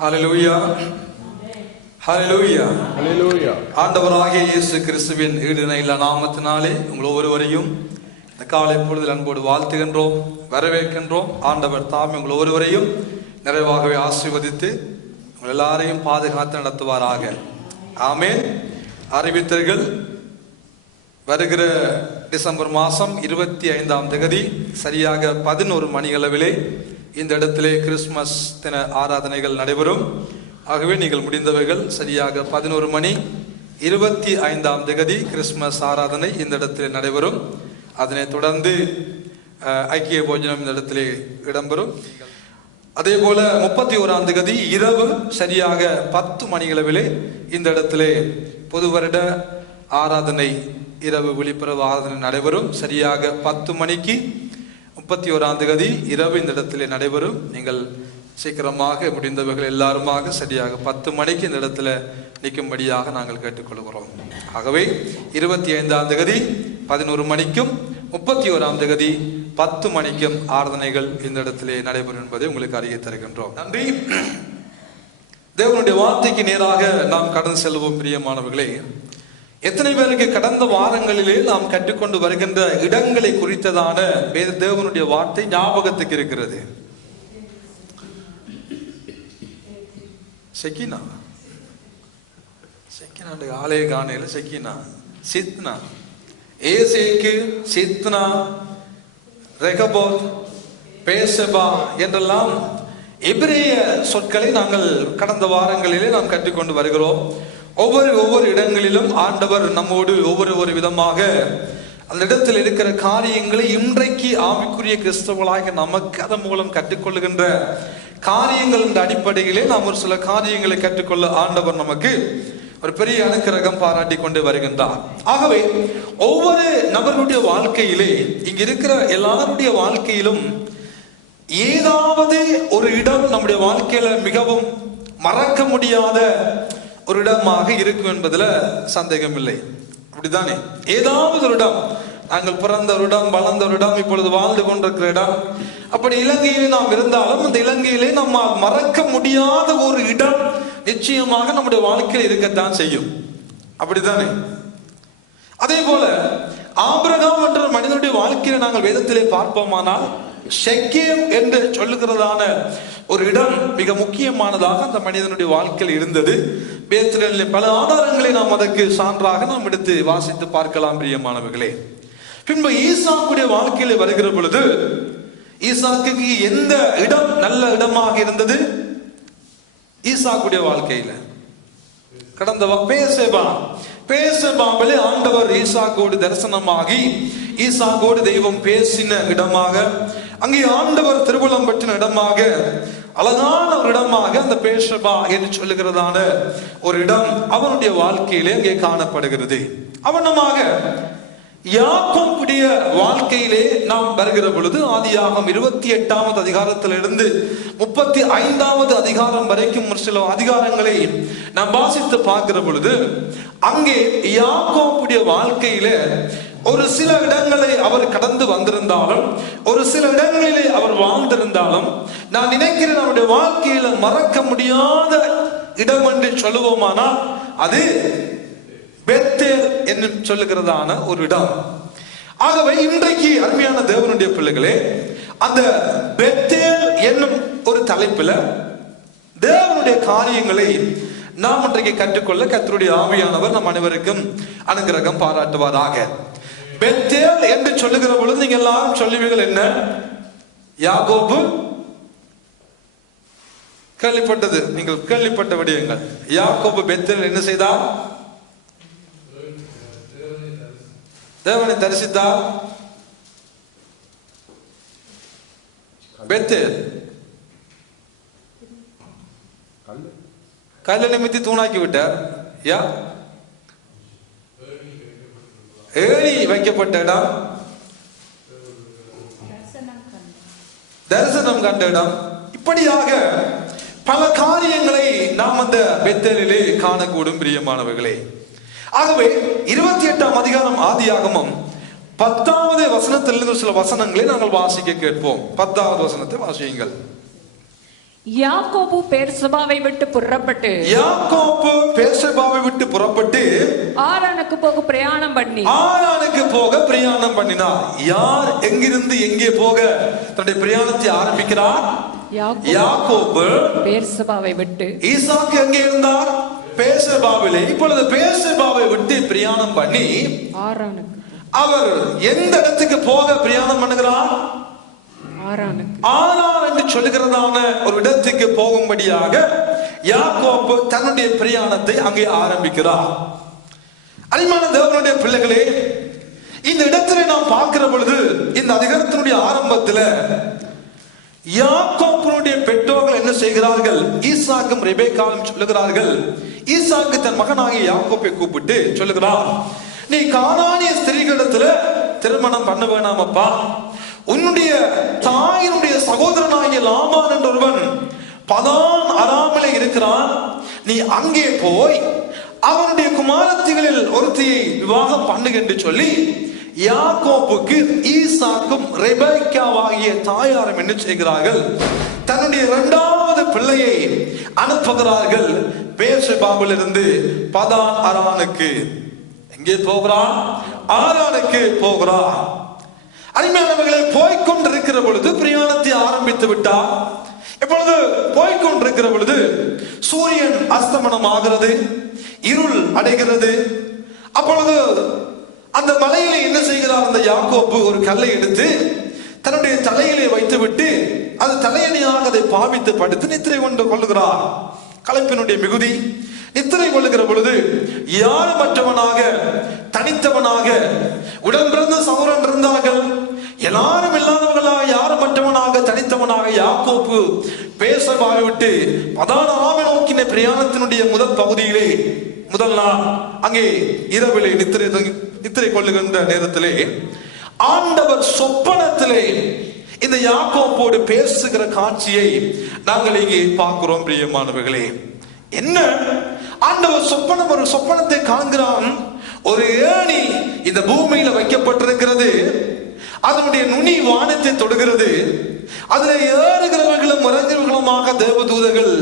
ஹல்லேலூயா, ஹல்லேலூயா, ஹல்லேலூயா. ஆண்டவராகிய இயேசு கிறிஸ்துவின் ஈடுணையில்லா நாமத்தினாலே உங்கள் ஒவ்வொருவரையும் இந்த காலை பொழுதில் அன்போடு வாழ்த்துகின்றோம், வரவேற்கின்றோம். ஆண்டவர் தாமே உங்கள் ஒவ்வொருவரையும் நிறைவாகவே ஆசீர்வதித்து உங்கள் எல்லாரையும் பாதுகாத்து நடத்துவாராக. ஆமென். அறிவித்தர்கள் வருகிற டிசம்பர் மாதம் 25ஆம் தேதி சரியாக 11 மணியளவிலே இந்த இடத்திலே கிறிஸ்துமஸ் தின ஆராதனைகள் நடைபெறும். ஆகவே நீங்கள் முடிந்தவர்கள் சரியாக 11 மணி 25ஆம் தேதி கிறிஸ்துமஸ் ஆராதனை இந்த இடத்திலே நடைபெறும். அதனைத் தொடர்ந்து ஐக்கிய போஜனம் இந்த இடத்திலே இடம்பெறும். அதே போல 31ஆம் தேதி இரவு சரியாக 10 மணியளவிலே இந்த இடத்திலே பொது வருட ஆராதனை இரவு விழிப்புணர்வு ஆராதனை நடைபெறும். சரியாக 10 மணிக்கு 31ஆம் தேதி இரவு இந்த இடத்திலே நடைபெறும். நீங்கள் சீக்கிரமாக முடிந்தவர்கள் எல்லாருமாக சரியாக 10 மணிக்கு இந்த இடத்துல நிற்கும்படியாக நாங்கள் கேட்டுக்கொள்கிறோம். ஆகவே 25ஆம் தேதி 11 மணிக்கும் 31ஆம் தேதி 10 மணிக்கும் ஆராதனைகள் இந்த இடத்திலே நடைபெறும் என்பதை உங்களுக்கு அறிய தருகின்றோம். நன்றி. தேவனுடைய வார்த்தைக்கு நேராக நாம் கடந்து செல்வோம். பிரியமானவர்களே, எத்தனை பேருக்கு கடந்த வாரங்களிலே நாம் கற்றுக்கொண்டு வருகின்ற இடங்களை குறித்ததான தேவனுடைய வார்த்தை ஞாபகத்துக்கு இருக்கிறது? செக்கினா ஆலய காணையில செக்கினா, சித்னா, ஏசேக்கு, சித்னா, ரெகபோத், பேசபா என்றெல்லாம் எபிரேய சொற்களை நாங்கள் கடந்த வாரங்களிலே நாம் கற்றுக்கொண்டு வருகிறோம். ஒவ்வொரு இடங்களிலும் ஆண்டவர் நம்மோடு ஒவ்வொரு விதமாக அந்த இடத்தில் இருக்கிற காரியங்களை இன்றைக்கு ஆவிக்குரிய கிறிஸ்தவர்களாக நமக்கு அதன் மூலம் கற்றுக்கொள்ளுகின்ற காரியங்கள் என்ற அடிப்படையிலே நாம் ஒரு சில காரியங்களை கற்றுக்கொள்ள ஆண்டவர் நமக்கு ஒரு பெரிய அனுக்கிரகம் பாராட்டி கொண்டு வருகின்றார். ஆகவே ஒவ்வொரு நபர்களுடைய வாழ்க்கையிலே, இங்க இருக்கிற எல்லாருடைய வாழ்க்கையிலும் ஏதாவது ஒரு இடம் நம்முடைய வாழ்க்கையில மிகவும் மறக்க முடியாத ஒரு இடமாக இருக்கும் என்பதுல சந்தேகம் இல்லை. அப்படித்தானே? ஏதாவது ஒரு இடம், நாங்கள் பிறந்த ஒரு இடம், வளர்ந்த ஒரு இடம், இப்பொழுது வாழ்ந்து கொண்டிருக்கிற இடம், அப்படி இலங்கையிலே நாம் இருந்தாலும் அந்த இலங்கையிலே நம்ம மறக்க முடியாத ஒரு இடம் நிச்சயமாக நம்முடைய வாழ்க்கையில் இருக்கத்தான் செய்யும். அப்படித்தானே? அதே போல ஆபிரகாம் என்ற மனிதனுடைய வாழ்க்கையில நாங்கள் வேதத்திலே பார்ப்போமானால் ஷெக்கேம் என்று சொல்லுகிறதான ஒரு இடம் மிக முக்கியமானதாக அந்த மனிதனுடைய வாழ்க்கையில் இருந்தது. வேதத்திலே பல ஆதாரங்களை நாம் அதற்கு சான்றாக நாம் எடுத்து வாசித்து பார்க்கலாம். பிரியமானவர்களே, பின்பு ஈசாக்குடைய வாழ்க்கையில வருகிற பொழுது ஈசாக்கு எந்த இடம் நல்ல இடமாக இருந்தது? ஈசாக்குடைய வாழ்க்கையில கடந்த பேசபாவிலே ஆண்டவர் ஈசாக்கோடு தரிசனமாகி ஈசாக்கோடு தெய்வம் பேசின இடமாக, அங்கே ஆண்டவர் திருவுளம் பற்றின இடமாக, அழகான ஒரு இடமாக அந்த பேசபா என்று சொல்லுகிறதான ஒரு இடம் அவனுடைய வாழ்க்கையிலே அங்கே காணப்படுகிறது. அவனமாக யாக்கோபுடைய வாழ்க்கையிலே நாம் வருகிற பொழுது ஆதியாகமம் 28ஆவது அதிகாரத்திலிருந்து 35ஆவது அதிகாரம் வரைக்கும் ஒரு சில அதிகாரங்களை நாம் வாசித்து பார்க்கிற பொழுது அங்கே யாக்கோபுடைய வாழ்க்கையில ஒரு சில இடங்களை அவர் கடந்து வந்திருந்தாலும், ஒரு சில இடங்களிலே அவர் வாழ்ந்திருந்தாலும், நான் நினைக்கிறேன் அவருடைய வாழ்க்கையில மறக்க முடியாத இடம் என்று சொல்லுவோமானால் அது பெத்தேல் என்று சொல்லுகிறதான ஒரு இடம். ஆகவே இன்றைக்கு அருமையான தேவனுடைய பிள்ளைகளே, அந்த பெத்தேல் என்னும் ஒரு தலைப்பில் தேவனுடைய காரியங்களை நாம் இன்றைக்கு கற்றுக்கொள்ள கர்த்தருடைய ஆவியானவர் நம் அனைவருக்கும் அனுகிரகம் பாராட்டுவாராக. பெத்தேல் என்று சொல்லுகிற பொழுது நீங்க எல்லாரும் சொல்லுவீர்கள் என்ன? யாக்கோபு கேள்விப்பட்டது, நீங்கள் கேள்விப்பட்ட விடயங்கள். யாக்கோபு பெத்தேல் என்ன செய்தார்? தேவனை தரிசித்தார். பெத்தேல் கல்லை நிமித்தி தூணாக்கி விட்டார். யா ஏறி வைக்கப்பட்ட இடம், தரிசனம் கண்ட இடம். இப்படியாக பல காரியங்களை நாம் அந்த பெத்தேலிலே காணக்கூடும். பிரியமானவர்களே, ஆகவே 28ஆம் அதிகாரம் ஆதியாகமம் 10வது வசனத்திலிருந்து சில வசனங்களை நாங்கள் வாசிக்க கேட்போம். 10வது வசனத்தை வாசியுங்கள். யாக்கோபு பெர்சபாவை விட்டு புறப்பட்டு ஆரானுக்கு போக பிரயாணம் பண்ணினார். யார் எங்கிருந்து எங்கே போக தன்னுடைய பிரயாணத்தை ஆரம்பிக்கிறார்? யாக்கோபு பெர்சபாவை விட்டு. ஈசாக்கு எங்கே இருந்தார்? பெர்சபாவிலே. இப்பொழுது பெர்சபாவை விட்டு பிரயாணம் பண்ணி ஆரானுக்கு. அவர் எந்த இடத்துக்கு போக பிரயாணம் பண்ணுகிறார்? ஆரான் என்று சொல்லுகிறதான ஒரு இடத்துக்கு போகும்படியாக யாக்கோபு தன்னுடைய பிரயாணத்தை அங்கே ஆரம்பிக்கிறார். அருமையான தேவனுடைய பிள்ளைகளே, இந்த இடத்திலே நாம் பார்க்கிற பொழுது இந்த அதிகாரத்தினுடைய ஆரம்பத்தில் யாக்கோபுடைய பெற்றோர்கள் என்ன செய்கிறார்கள்? ஈசாக்கும் ரெபேக்காவும் சொல்லுகிறார்கள். ஈசாக்கு தன் மகனாகிய யாக்கோபை கூப்பிட்டு சொல்லுகிறார், நீ கானானிய ஸ்திரீகளிடத்துல திருமணம் பண்ண வேணாமப்பா. உன்னுடைய தாயினுடைய சகோதரனாகிய லாபான் என்ற ஒருவன் பதான் அராமிலே இருக்கிறான். நீ அங்கே போய் அவனுடைய குமாரத்திகளில் ஒருத்தியை விவாகம் பண்ணுக என்று சொல்லி யாக்கோபுக்கு ஈசாக்கும் ரெபேக்காவாகிய தாயாரும் என்ன செய்கிறார்கள்? தன்னுடைய இரண்டாவது பிள்ளையை அனுப்புகிறார்கள். பெர்சபாவிலிருந்து பதான் அரானுக்கு. எங்கே போகிறான்? ஆரானுக்கு போகிறான். அருமையானவர்களை, போய்கொண்டிருக்கிற பொழுது பிரயாணத்தை ஆரம்பித்து விட்டார். இப்பொழுது போய்கொண்டிருக்கிற பொழுது சூரியன் அஸ்தமனம் ஆகிறது, இருள் அடைகிறது. அப்பொழுது அந்த மலையிலே என்ன செய்கிறார்? அந்த யாக்கோபு ஒரு கல்லை எடுத்து தன்னுடைய தலையிலே வைத்து விட்டு அது தலையணியாக அதை பாவித்து படுத்து நித்திரை கொண்டு கொள்ளுகிறார். களைப்பினுடைய மிகுதி, நித்திரை கொள்ளுகிற பொழுது யாருமற்றவனாக தனித்தவனாக உடன் பிறந்த சகோதரன் இருந்தார்கள், எல்லாரும் இல்லாதவர்களாக யாருமற்றவனாக தனித்தவனாக யாக்கோபு பெர்சபாவை விட்டு பதான் அராமை நோக்கின பிரயாணத்தினுடைய முதல் பகுதியிலே முதல் நாள் அங்கே இரவிலே நித்திரை கொள்ளுகின்ற நேரத்திலே ஆண்டவர் சொப்பனத்திலே இந்த யாக்கோபோடு பேசுகிற காட்சியை நாங்கள் இங்கே பார்க்கிறோம். பிரியமானவர்களே, என்ன ஆண்டவர் ஒரு சொப்பனத்தை காண்கிறான். ஒரு ஏணி இந்த பூமியில வைக்கப்பட்டிருக்கிறது. அதனுடைய நுனி வானத்தை தொடுகிறது. அதில் ஏறுகிறவர்களும் இறங்குகிறவர்களுமாக தேவதூதர்கள்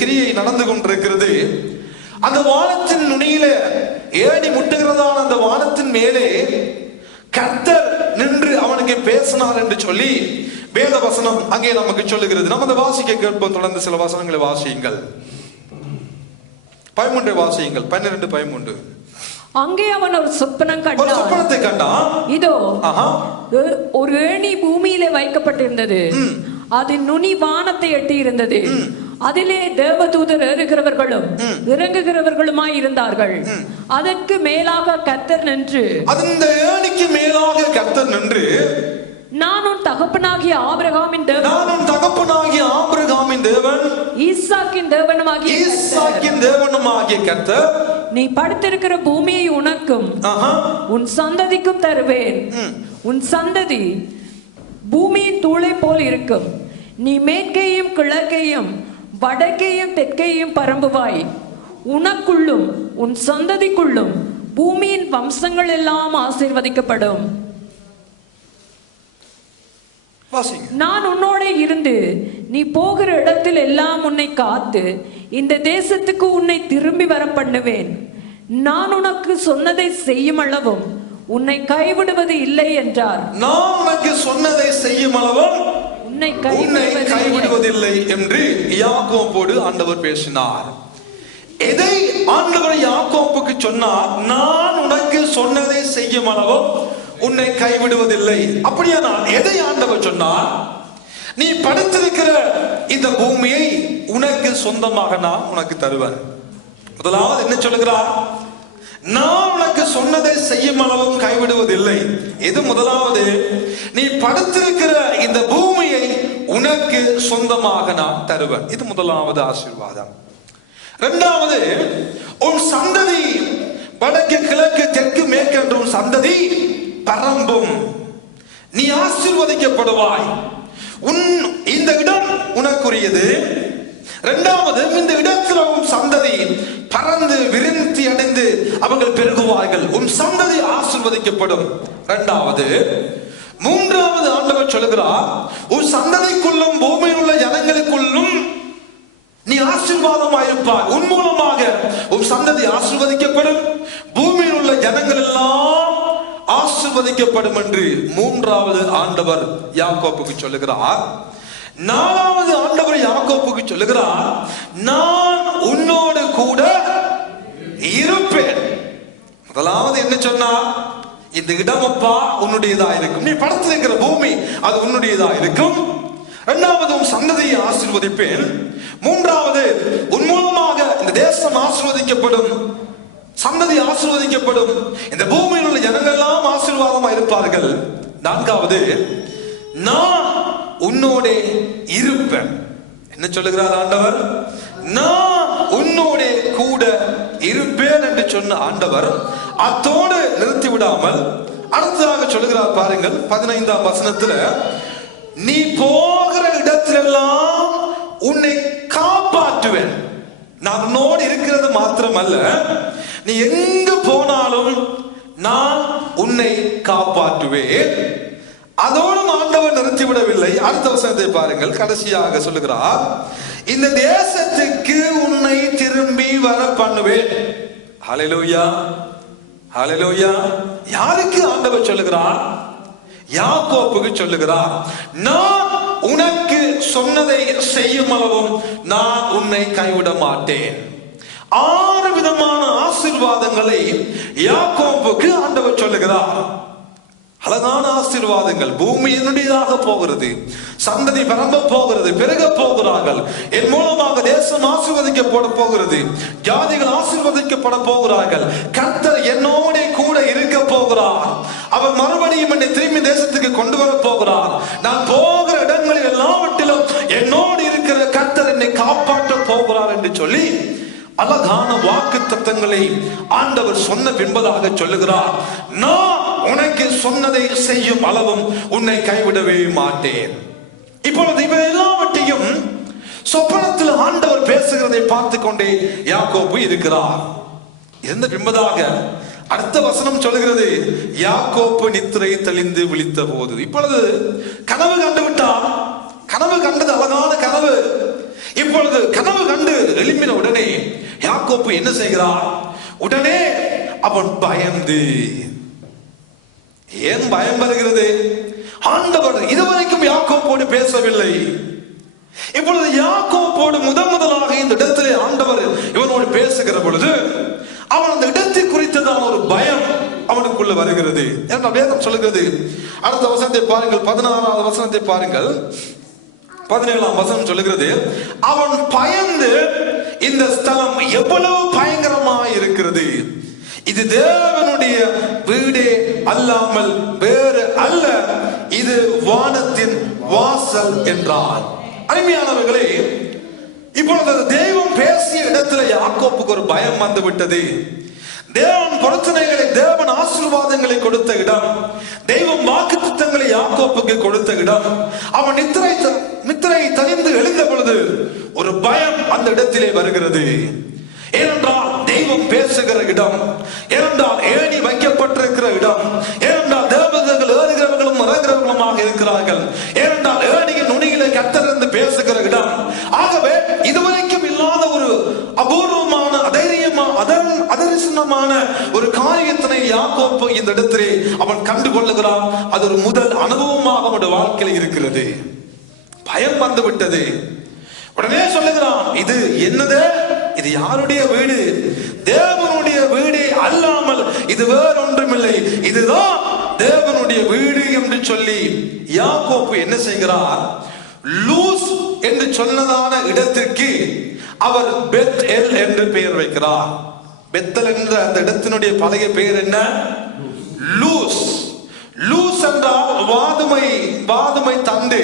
கிரியை நடந்து கொண்டிருக்கிறது. அந்த வானத்தின் நுனியில ஏணி முட்டுகிறதான அந்த வானத்தின் மேலே கர்த்தர் நின்று அவனுக்கு பேசினார் என்று சொல்லி வேத வசனம் அங்கே நமக்கு சொல்லுகிறது. நம்ம அந்த வாசிக்க கேட்போம். தொடர்ந்து சில வசனங்களை வாசியுங்கள். 13 வாசியுங்கள். 12-13. அங்கே அவன் ஒரு சொப்பனத்தை கண்டான். இதோ ஒரு ஏணி பூமியிலே வைக்கப்பட்டிருந்தது. அதன் நுனி வானத்தை எட்டி இருந்தது. அதிலே தேவதூதர் ஏறுகிறவர்களும் இறங்குகிறவர்களுமாய் இருந்தார்கள். அதற்கு மேலாக கர்த்தர் நின்று, அந்த ஏணிக்கு மேலாக கர்த்தர் நின்று, நான் உன் தகப்பனாகிய ஆபிரகாமின் தேவன், ஈசாக்கின் தேவனுமாகிய கர்த்தர், நீ படுத்திருக்கிற பூமியை உனக்கும் உன் சந்ததிக்கும் தருவேன். உன் சந்ததி பூமியின் தூளை போல் இருக்கும். நீ மேற்கையும் கிழக்கையும் வடக்கையும் தெற்கையும் பரம்புவாய். உனக்குள்ளும் உன் சந்ததிக்குள்ளும் பூமியின் வம்சங்கள் எல்லாம் ஆசீர்வதிக்கப்படும். நான் உன்னோட இருந்து நீ போகிற இடத்தில் எல்லாம் உன்னை காத்து இந்த தேசத்துக்கு உன்னை திரும்பி வர பண்ணுவேன். நான் உனக்கு சொன்னதை செய்யும் அளவும் உன்னை கைவிடுவது இல்லை என்றார். நான் உனக்கு சொன்னதை செய்யும் அளவும் உன்னை கைவிடுவதில்லை என்று யாக்கோபோடு ஆண்டவர் பேசினார். எதை ஆண்டவர் யாக்கோபுக்கு சொன்னார்? நான் உனக்கு சொன்னதை செய்யும் அளவும் உன்னை கைவிடுவதில்லை. அப்படியானால் எதை ஆண்டவர் சொன்னார்? நீ படுத்திருக்கிற இந்த பூமியை உனக்கு சொந்தமாக நான் உனக்கு தருவேன். முதலாவது என்ன சொல்லுகிறார்? நான் உனக்கு சொன்னதை செய்யும் அளவும் கைவிடுவதில்லை. இது முதலாவது. நீ படுத்திருக்கிற இந்த பூமியை உனக்கு சொந்தமாக நான் தருவேன். இது முதலாவது ஆசீர்வாதம். இரண்டாவது, உன் சந்ததி வடக்கு கிழக்கு தெற்கு மேற்கு என்ற உன் சந்ததி பரம்பும். நீ ஆசீர்வதிக்கப்படுவாய். இந்த இடம் உனக்குரியது. இரண்டாவது, இந்த இடத்தில் உன் சந்ததி பறந்து விருத்தி அடைந்து அவர்கள் பெருகுவார்கள். உன் சந்ததி ஆசீர்வதிக்கப்படும். இரண்டாவது. மூன்றாவது, ஆண்டவர் சொல்லுகிறார், உன் சந்ததிக்குள்ளும் பூமியில் உள்ள ஜனங்களுக்குள்ளும் ஆசீர்வதிக்கப்படும் என்று மூன்றாவது ஆண்டவர் யாக்கோப்புக்கு சொல்லுகிறார். நாலாவது ஆண்டவர் யாக்கோப்புக்கு சொல்லுகிறார், நான் உன்னோடு கூட இருப்பேன். முதலாவது என்ன சொன்னா, இந்த இடம் அப்பா உன்னுடையதா இருக்கும், நீ படுத்திருக்கிற பூமி அது உன்னுடையதா இருக்கும். இரண்டாவது உன் சந்ததியை ஆசீர்வதிப்பேன். மூன்றாவது உன் மூலமாக இந்த தேசம் ஆசீர்வதிக்கப்படும், சந்ததி ஆசீர்வதிக்கப்படும், இந்த பூமியில் உள்ள ஜனங்கள் எல்லாம் ஆசீர்வாதமா இருப்பார்கள். நான்காவது நான் உன்னோட இருப்பேன். என்ன சொல்லுகிறார் ஆண்டவர்? நான் உன்னோட கூட இருப்பேன் என்று சொன்ன ஆண்டவர் அத்தோடு நிறுத்தி விடாமல் அடுத்ததாக சொல்லுகிறார் பாருங்கள், 15ஆம் வசனத்துல, நீ போகிற இடத்திலெல்லாம் உன்னை காப்பாற்றுவேன். நான் உன்னோடு இருக்கிறது மாத்திரமல்ல, நீ எங்கு போனாலும் நான் உன்னை காப்பாற்றுவேன். அதோடு ஆண்டவர் நிறுத்திவிடவில்லை. அடுத்த வசனத்தை பாருங்கள், கடைசியாக சொல்லுகிறார், இந்த தேசத்துக்கு உன்னை திரும்பி வர பண்ணுவேன். ஹல்லேலூயா, ஹல்லேலூயா. யாருக்கு ஆண்டவர் சொல்லுகிறார்? யாக்கோப்புக்கு சொல்லுகிறார், நான் உனக்கு சொன்னதை செய்யும் அளவும் நான் உன்னை கைவிட மாட்டேன். 6 விதமான ஆசீர்வாதங்களை யாக்கோப்புக்கு ஆண்டவர் சொல்லுகிறார். அழகான ஆசீர்வாதங்கள். பூமி என்னுடையதாக போகிறது, சந்ததி பரம்ப போகிறது, பெருக போகிறார்கள், என் மூலமாக தேசம் ஆசீர்வதிக்கப்பட போகிறது, ஜாதிகள் ஆசீர்வதிக்கப்பட போகிறார்கள், கர்த்தர் என்னோட கூட இருக்க போகிறார், அவர் மறுபடியும் என்னை திரும்பி தேசத்துக்கு கொண்டு வர போகிறார், நான் போகிற இடங்களில் எல்லாவற்றிலும் என்னோடு இருக்கிற கர்த்தர் என்னை காப்பாற்ற போகிறார் என்று சொல்லி அழகான வாக்கு தத்தங்களை ஆண்டவர் சொன்ன பின்பதாக சொல்லுகிறார், நான் உனக்கு சொன்னதை செய்யும் அளவும் உன்னை கைவிடவே மாட்டேன். இப்பொழுது இவை எல்லாவற்றையும் சொப்பனத்தில் ஆண்டவர் பேசுகிறதை பார்த்து கொண்டே யாக்கோபு இருக்கிறார். இருந்த பின்பதாக அடுத்த வசனம் சொல்லுகிறது, யாக்கோபு நித்திரை தெளிந்து விழித்த போது. இப்பொழுது கனவு கண்டு விட்டார். கனவு கண்டது அழகான கனவு. இப்பொழுது கனவு கண்டு எழும்பின உடனே யாக்கோபு என்ன செய்கிறார்? உடனே அவன் பயந்து. ஏன் பயம் வருகிறது? ஆண்டவர் இதுவரைக்கும் யாக்கோபோடு பேசவில்லை. இப்பொழுது யாக்கோபோடு முதலாக இந்த இடத்திலே ஆண்டவர் இவனோடு பேசுகிற பொழுது அவன் அந்த இடத்தை குறித்ததான ஒரு பயம் அவனுக்குள்ள வருகிறது. என்றால் வேதம் சொல்லுகிறது, அடுத்த வசனத்தை பாருங்கள், 16ஆவது வசனத்தை பாருங்கள், 17ஆம் வசனம் சொல்லுகிறது, அவன் பயந்து, இந்த ஸ்தலம் எவ்வளவு பயங்கரமாய் இருக்கிறது, இது தேவனுடைய வீடே அல்லாமல் வேறு அல்ல, இது வானத்தின் வாசல் என்றார். அருமையானவர்களே, இப்பொழுது தெய்வம் பேசிய இடத்துல யாக்கோப்புக்கு ஒரு பயம் வந்து விட்டது. தேவன் பிரச்சனைகளை, தேவன் ஆசீர்வாதங்களை கொடுத்த இடம், தெய்வம் வாக்குத்தத்தங்களை யாக்கோப்புக்கு கொடுத்த இடம். அவன் நித்திரை தனிந்து எழுந்த பொழுது ஒரு பயம் அந்த இடத்திலே வருகிறது. ஏனென்றால் தெய்வம் பேசுகிற இடம், ஏனென்றால் ஏணி வைக்கப்பட்டிருக்கிற இடம், ஏனென்றால் தேவதைகள் ஏறுகிறவர்களும் இறங்குகிறவர்களுமாக இருக்கிறார்கள், ஏனென்றால் ஏணியின் நுனியிலே கர்த்தர் இருந்து பேசுகிற இடம். ஆகவே இதுவரைக்கும் இல்லாத ஒரு அபூர்வமான அதரிசனமான ஒரு காரியத்தினை யாக்கோப்பு இந்த இடத்திலே அவன் கண்டு கொள்ளுகிறான். அது ஒரு முதல் அனுபவமாக அவனுடைய வாழ்க்கையில் இருக்கிறது. பயம் வந்து விட்டது. உடனே சொல்லுகிறான், இது என்னது? இது யாருடைய வீடு? தேவனுடைய வீடே அல்லாமல் இது வேறொன்றுமில்லை, இதுதான் தேவனுடைய வீடு என்று சொல்லி யாக்கோப்பு என்ன செய்கிறார்? லூஸ் என்று சொன்னதான இடத்திற்கு அவர் பெத்-எல் என்று பெயர் வைக்கிறார். பெத்தல் என்ற அந்த இடத்தினுடைய பழைய பெயர் என்ன? லூஸ். லூஸ் என்றால் வாதுமை தண்டு.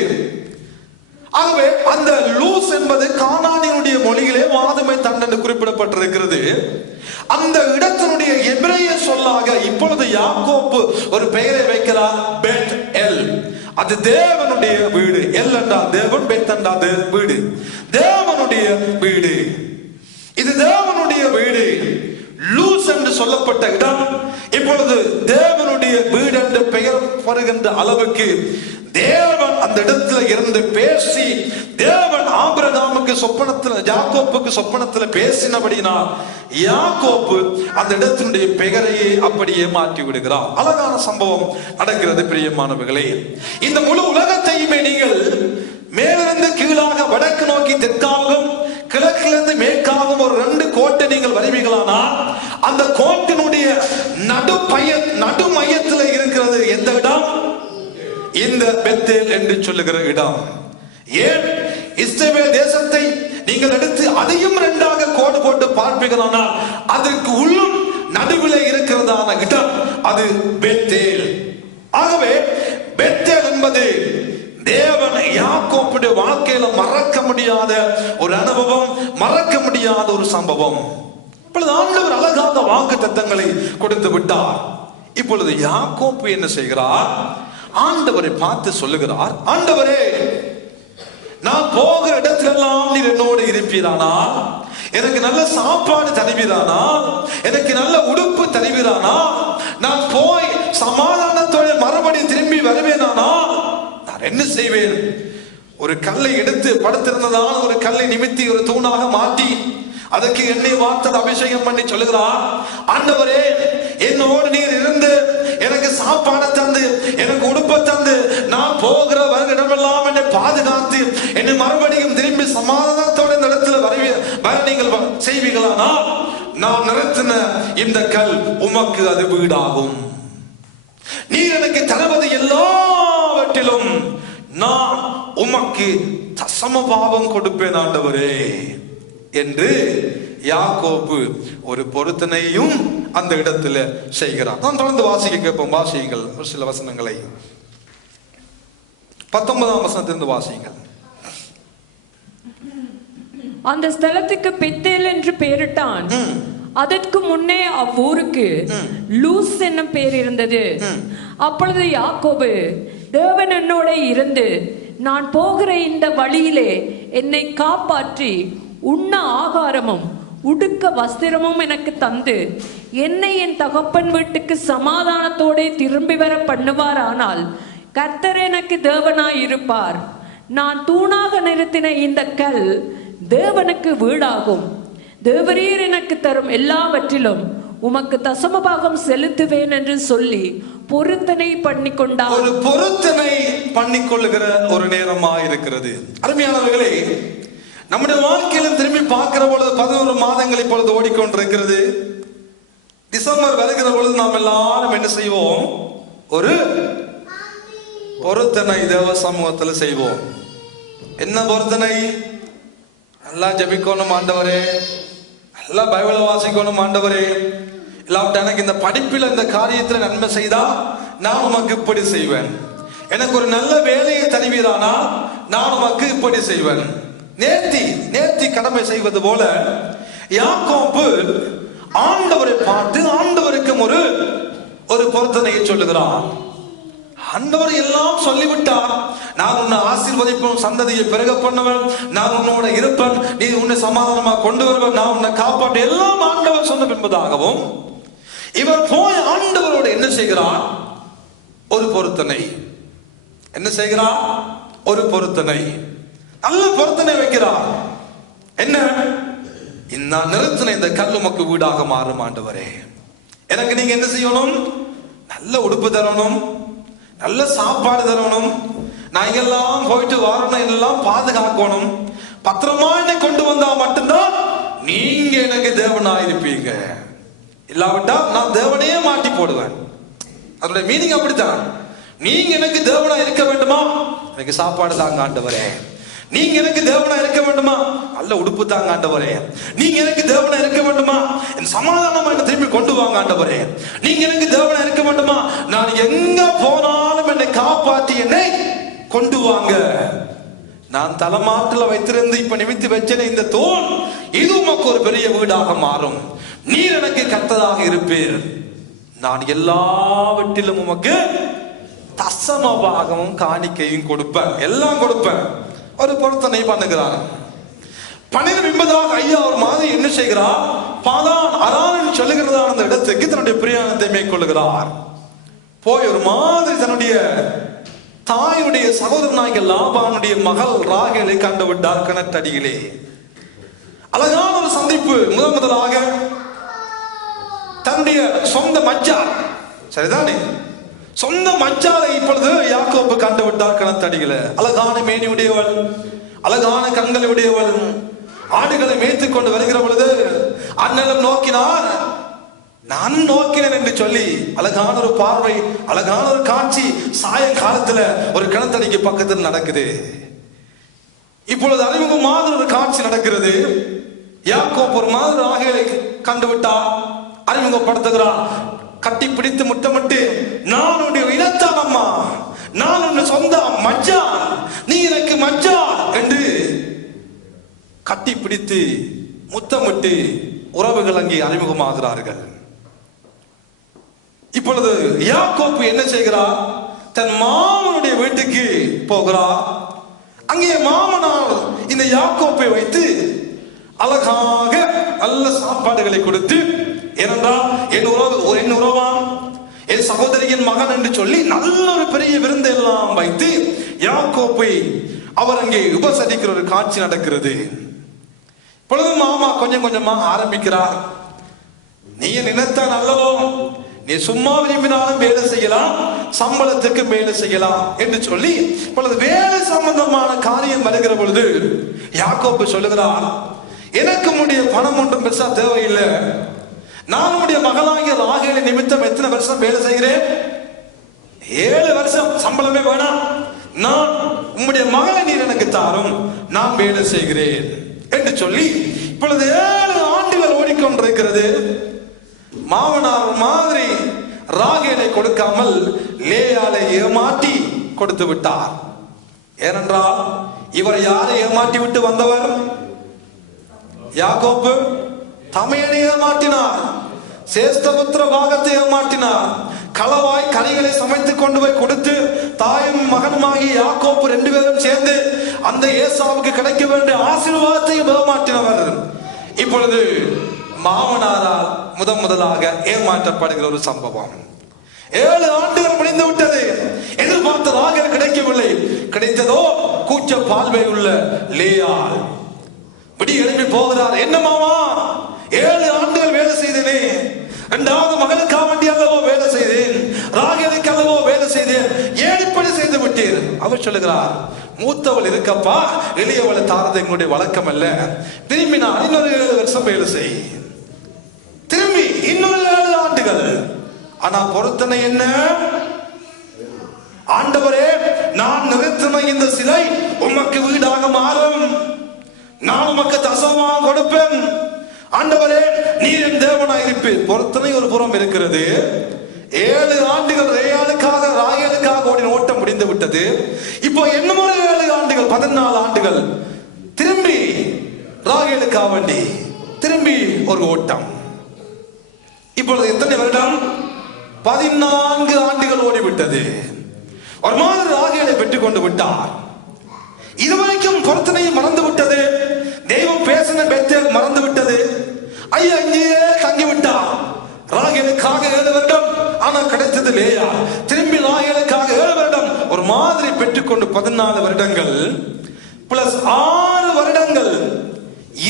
ஆகவே அந்த லூஸ் என்பது கானானியனுடைய மொழியிலே வாதுமை தண்டு என்று குறிப்பிடப்பட்டிருக்கிறது. அந்த இடத்தினுடைய எபிரேய சொல்லாக இப்பொழுது யாக்கோப்பு ஒரு பெயரை வைக்கிறார், பெத்-எல். அது தேவனுடைய வீடு. எல் என்றால் தேவன், பெத் என்றால் வீடு, தேவனுடைய வீடு. இது தேவனுடைய வீடு. லூஸ் என்று சொல்லப்பட்ட இடம் இப்பொழுது தேவனுடைய வீடு என்று பெயர் வருகின்ற அளவுக்கு தேவன் அந்த இடத்துல இருந்து பேசி, தேவன் ஆபிரகாமுக்கு யாக்கோப்புக்கு சொப்பனத்துல பேசினபடினால் யாக்கோப்பு அந்த இடத்தினுடைய பெயரையே அப்படியே மாற்றி விடுகிறார். அழகான சம்பவம் நடக்கிறது பிரியமானவர்களே. இந்த முழு உலகத்தையுமே நீங்கள் மேலிருந்து கீழாக வடக்கு நோக்கி தெற்காகவும் கிழக்கிலிருந்து மேற்காகவும் ஒரு 2 கோட்டை நீங்கள் வருவீங்களானால் அந்த கோட்டினுடைய நடு மையத்தில் இருக்கிறது எந்த இடம்? இந்த பெத்தேல் என்று சொல்லுகிற இடம். ஏன் இஸ்ரவேல் தேசத்தை நீங்கள் எடுத்து அதையும் 2ஆக கோடு போட்டு பார்ப்பீர்களானால் அதற்கு உள்ளும் நடுவில் இருக்கிறதான இடம் அது பெத்தேல். ஆகவே பெத்தேல் என்பது தேவன் யாக்கோப்புடைய வாழ்க்கையில மறக்க முடியாத ஒரு அனுபவம், மறக்க முடியாத ஒரு சம்பவம். இப்பொழுது ஆண்டவர் அழகாத வாக்குத்தத்தங்களை கொடுத்து விட்டார். இப்பொழுது யாக்கோப்பு என்ன செய்கிறார்? ஆண்டவரை பார்த்து சொல்லுகிறார், ஆண்டவரே, நான் போகிற இடத்திலெல்லாம் நீர் என்னோடு இருப்பீரானால், எனக்கு நல்ல சாப்பாடு தருவீரானால், எனக்கு நல்ல உடுப்பு தருவீரானால், நான் போய் சமாதானத்தோடு மறுபடியும் திரும்பி வருவேனானால் நான் என்ன செய்வேன்? ஒரு கல்லை எடுத்து படுத்திருந்ததால் ஒரு கல்லை நிமித்தி ஒரு தூணாக மாற்றி அதற்கு எண்ணெய் வார்த்தை அபிஷேகம் பண்ணி சொல்லுகிறார், ஆண்டவரே, என்னோடு நீர் இருந்து எனக்கு சாப்பாடு தந்து எனக்கு உடுப்பை தந்து நான் போகிற இடமெல்லாம் என்னை பாதுகாத்து என்னை மறுபடியும் திரும்பி சமாதானத்தோட இந்த இடத்துல வர நீங்கள் செய்வீர்களானா நான் நிறுத்தின இந்த கல் உமக்கு அது வீடாகும். நீர் எனக்கு தருவது எல்லாவற்றிலும் நான் உமக்கு தசம பாவம் கொடுப்பேன் ஆண்டவரே என்று யாக்கோபு ஒரு பொருத்தனையும் அந்த இடத்துல செய்கிறார். நான் தொடர்ந்து வாசிக்க கேட்போம். வாசியுங்கள் ஒரு சில வசனங்களை. 19ஆம் வசனத்திலிருந்து வாசியுங்கள். அந்த ஸ்தலத்துக்கு பெத்தேல் என்று பெயரிட்டான். அதற்கு முன்னே அவ்வூருக்கு லூஸ் என்னும் பெயர் இருந்தது. அப்பொழுது யாக்கோபு, தேவன் என்னோட இருந்து நான் போகிற இந்த வழியிலே என்னை காப்பாற்றி உண்ண ஆகாரமும் உடுக்க வஸ்திரமும் எனக்கு தந்து என்னை என் தகப்பன் வீட்டுக்கு சமாதானத்தோட திரும்பி வர பண்ணுவாரானால் கர்த்தர் எனக்கு தேவனாய் இருப்பார். நான் தூணாக நிறுத்தின இந்த கல் தேவனுக்கு வீடாகும். தேவரீர் எனக்கு தரும் எல்லாவற்றிலும் உமக்கு தசமபாகம் செலுத்துவேன் என்று சொல்லி பொருத்தனை பண்ணி கொண்டார். ஒரு பொருத்தனை பண்ணிக்கொள்ளுகிற ஒரு நேரமா இருக்கிறது. அருமையானவர்களே, நம்முடைய வாழ்க்கையிலும் திரும்பி பார்க்கிற பொழுது 11 மாதங்கள் இப்பொழுது ஓடிக்கொண்டிருக்கிறது. டிசம்பர் வருகிற பொழுது நாம் எல்லாரும் என்ன செய்வோம்? ஒரு பொருத்தனை தேவ சமூகத்தில் செய்வோம். என்ன பொருத்தனை? நல்லா ஜெபிக்கணும் ஆண்டவரே, நல்லா பைபிளை வாசிக்கணும் ஆண்டவரே, இல்லாவிட்ட எனக்கு இந்த படிப்பில் இந்த காரியத்தில் நன்மை செய்தா நான் உமக்கு இப்படி செய்வேன், எனக்கு ஒரு நல்ல வேலையை தருவீரானா நான் உமக்கு இப்படி செய்வேன். நேர்த்தி கடமை செய்வது போல யாக்கோபு ஆண்டவரை பார்த்து ஆண்டவருக்கும் ஒரு பொருத்தனையை சொல்லுகிறார். ஆண்டவர் எல்லாம் சொல்லிவிட்டார். நான் உன்னை ஆசீர்வதிப்பேன், சந்ததியை பெருக பண்ணுவேன், நான் உன்னோட இருப்பேன், நீ உன்னை சமாதானமா கொண்டு வருவேன், நான் உன்னை காப்பாற்ற, எல்லாம் ஆண்டவர் சொன்ன பின்பதாகவும் இவர் போய் ஆண்டவரோட என்ன செய்கிறார்? ஒரு பொருத்தனை. என்ன செய்கிறார்? ஒரு பொருத்தனை, நல்ல பொருத்தனை வைக்கிறார். என்ன? நான் நிறுத்தின இந்த கல் உமக்கு வீடாக மாறும் ஆண்டவரே, எனக்கு நீங்க என்ன செய்யணும்? நல்ல உடுப்பு தரணும், நல்ல சாப்பாடு தரணும், நான் எல்லாம் போயிட்டு வரணும், எல்லாம் பாதுகாக்கணும், பத்திரமா என்னை கொண்டு வந்தா மட்டும்தான் நீங்க எனக்கு தேவனாயிருப்பீங்க, இல்லாவிட்டா நான் தேவனையே மாட்டி போடுவேன். அதனுடைய மீனிங் அப்படித்தான். நீங்க எனக்கு தேவனா இருக்க வேண்டுமா? எனக்கு சாப்பாடு தாங்க ஆண்டவரே. நீங்க எனக்கு தேவனா இருக்க வேண்டுமா? நல்ல உடுப்பு தாங்க ஆண்டவரே. நீங்க எனக்கு தேவனா இருக்க வேண்டுமா? என் சமாதானமா என்ன திரும்பி கொண்டு வாங்க ஆண்டவரே. நீங்க எனக்கு தேவனா இருக்க வேண்டுமா? நான் எங்க போனாலும் என்னை காப்பாற்றி என்னை கொண்டு வாங்க. நான் தலைமாட்டில் வைத்திருந்து இப்ப நிமித்தி வச்சேன் இந்த தோல், இது உமக்கு ஒரு பெரிய வீடாக மாறும். நீர் எனக்கு கர்த்தராக இருப்பீர், நான் எல்லாவற்றிலும் உமக்கு தசம பாகமும் காணிக்கையும் கொடுப்பேன், எல்லாம் கொடுப்பேன். ஒரு பொருத்தனை பண்ணுகிறார். 12 என்பதாக ஐயா ஒரு மாதிரி என்ன செய்கிறார்? பாதான் அரான் சொல்லுகிறதான அந்த இடத்துக்கு தன்னுடைய பிரயாணத்தை மேற்கொள்ளுகிறார். போய் ஒரு மாதிரி தன்னுடைய தாயுடைய சகோதரனாகிய லாபானுடைய மகள் ராகேலை கண்டுவிட்டார் கிணற்றடியிலே. அழகான ஒரு சந்திப்பு. முதலாக தன்னுடைய சொந்த மச்சார், சரிதானே, சொந்த மச்சாரை இப்பொழுது யாக்கோபு கண்டுவிட்டார் கிணத்தடியில. அழகான மேனியுடையவள், அழகான கண்களை உடையவள், ஆடுகளை மேய்த்துக் கொண்டு வருகிற பொழுது அண்ணனும் நோக்கினார், நானும் நோக்கினேன் என்று சொல்லி அழகான ஒரு பார்வை, அழகான ஒரு காட்சி சாயங்காலத்துல ஒரு கிணத்தடிக்கு பக்கத்தில் நடக்குது. இப்பொழுது அறிமுகமாக ஒரு காட்சி நடக்கிறது. யாக்கோபு ஒரு மாதிரி ராகேலை கண்டுவிட்டா அறிமுகப்படுத்துகிறார். கட்டி பிடித்து முத்தமிட்டு, நான் உன்னுடைய இனத்தான் அம்மா, நான் உன்னை சொந்த மச்சான், நீ எனக்கு மச்சான் என்று கட்டி பிடித்து முத்தமிட்டு உறவுகள் அங்கே அறிமுகமாகிறார்கள். இப்பொழுது யாக்கோபு என்ன செய்கிறார்? தன் மாமனுடைய வீட்டுக்கு போகிறார். அங்கே மாமனார் இந்த யாக்கோப்பை வைத்து அழகாக நல்ல சாப்பாடுகளை கொடுத்து, ஏனென்றால் என் உறவான், என் சகோதரியின் மகன் என்று சொல்லி நல்ல ஒரு பெரிய விருந்து எல்லாம் வைத்து யாக்கோப்பை அவர் அங்கே உபசரிக்கிற ஒரு காட்சி நடக்கிறது. இப்பொழுது மாமா கொஞ்சம் கொஞ்சமா ஆரம்பிக்கிறார். நீ நினைத்தான் அல்லவோ, நீ சும்மா விரும்பினாலும் வேலை செய்யலாம், சம்பளத்துக்கு வேலை செய்யலாம் என்று சொல்லி இப்பொழுது வேலை சம்பந்தமான காரியம் வருகிற பொழுது யாக்கோபு சொல்லுகிறார், எனக்கு உன்னுடைய பணம் ஒன்றும் பெருசா தேவையில்லை, நான் உன்னுடைய மகளாகிய ராகேலை நிமித்தம் எத்தனை வருஷம் வேலை செய்கிறேன்? 7 வருஷம் சம்பளமே வேணாம், நான் உம்முடைய மகளை நீர் எனக்கு தாரும், நான் வேலை செய்கிறேன் என்று சொல்லி இப்பொழுது 7 ஆண்டுகள் ஓடிக்கொண்டிருக்கிறது. மாமனார் மாதிரி ராகேலை கொடுக்காமல் லேயாளை ஏமாற்றி கொடுத்து விட்டார். ஏனென்றால் இவர் யாரை ஏமாற்றி விட்டு வந்தவர்? யாக்கோபு தமையனை ஏமாற்றினார், சேஷ்டபுத்திர பாகத்தை ஏமாற்றினார், களவாய் கனிகளை சமைத்து கொண்டு போய் கொடுத்து தாயும் மகனுமாகி யாக்கோபு 2 பேரும் சேர்ந்து அந்த ஏசாவுக்கு கிடைக்க வேண்டிய ஆசீர்வாதத்தையும் ஏமாற்றினவர். இப்பொழுது மாமனாரால் முதலாக ஏமாற்றப்படுகிற ஒரு சம்பவம். 7 ஆண்டுகள் முடிந்து விட்டது. எதிர்பார்த்த ராகேல் கிடைக்கவில்லை. கிடைத்ததோ கூச்ச பால்வை உள்ள லேயாள். விடி எழுப்பி போகிறார். என்ன மாமா, 7 ஆண்டுகள் வேலை செய்தேனே, 2வது மகளுக்காக வேண்டி அல்லவோ வேலை செய்தேன், ராகேலுக்கு அல்லவோ வேலை செய்தேன், ஏன் இப்படி செய்து விட்டீர்? அவர் சொல்லுகிறார், மூத்தவள் இருக்கப்பா, எளியவளை தாரது எங்களுடைய வழக்கம் அல்ல, திரும்பி நான் இன்னொரு 7 வருஷம் வேலை செய், திரும்பி இன்னொரு 7 ஆண்டுகள். ஆனா பொருத்தனை என்ன? ஆண்டவரே, நான் நிறுத்தின இந்த சிலை உமக்கு வீடாக மாறும், நான் உமக்கு தசமாக கொடுப்பேன், ஆண்டவரே நீர் என் தேவனாய் இருப்பேன். பொருத்தனை ஒரு புறம் இருக்கிறது. 7 ஆண்டுகள் ரேயாளுக்காக ராகேலுக்காக ஓடின ஓட்டம் முடிந்து விட்டது. இப்போ இன்னும் ஒரு 7 ஆண்டுகள் 14 ஆண்டுகள் திரும்பி ராகேலுக்காக வேண்டி திரும்பி ஒரு ஓட்டம். இப்பொழுது எத்தனை வருடம்? 14 ஆண்டுகள் ஓடிவிட்டது. ஒரு மாதிரி ராகேலை பெற்றுக் கொண்டு விட்டார். இதுவரைக்கும் பொருத்தனையை மறந்து விட்டது, தெய்வம் பேசின பெத்தேல் மறந்து விட்டது. ஐயா இங்கேயே தங்கிவிட்டார். ராகேலுக்காக 7 வருடம், ஆனா கிடைத்தது லேயா. திரும்பி ராகேலுக்காக 7 வருடம், ஒரு மாதிரி பெற்றுக்கொண்டு 14 வருடங்கள் பிளஸ் 6 வருடங்கள்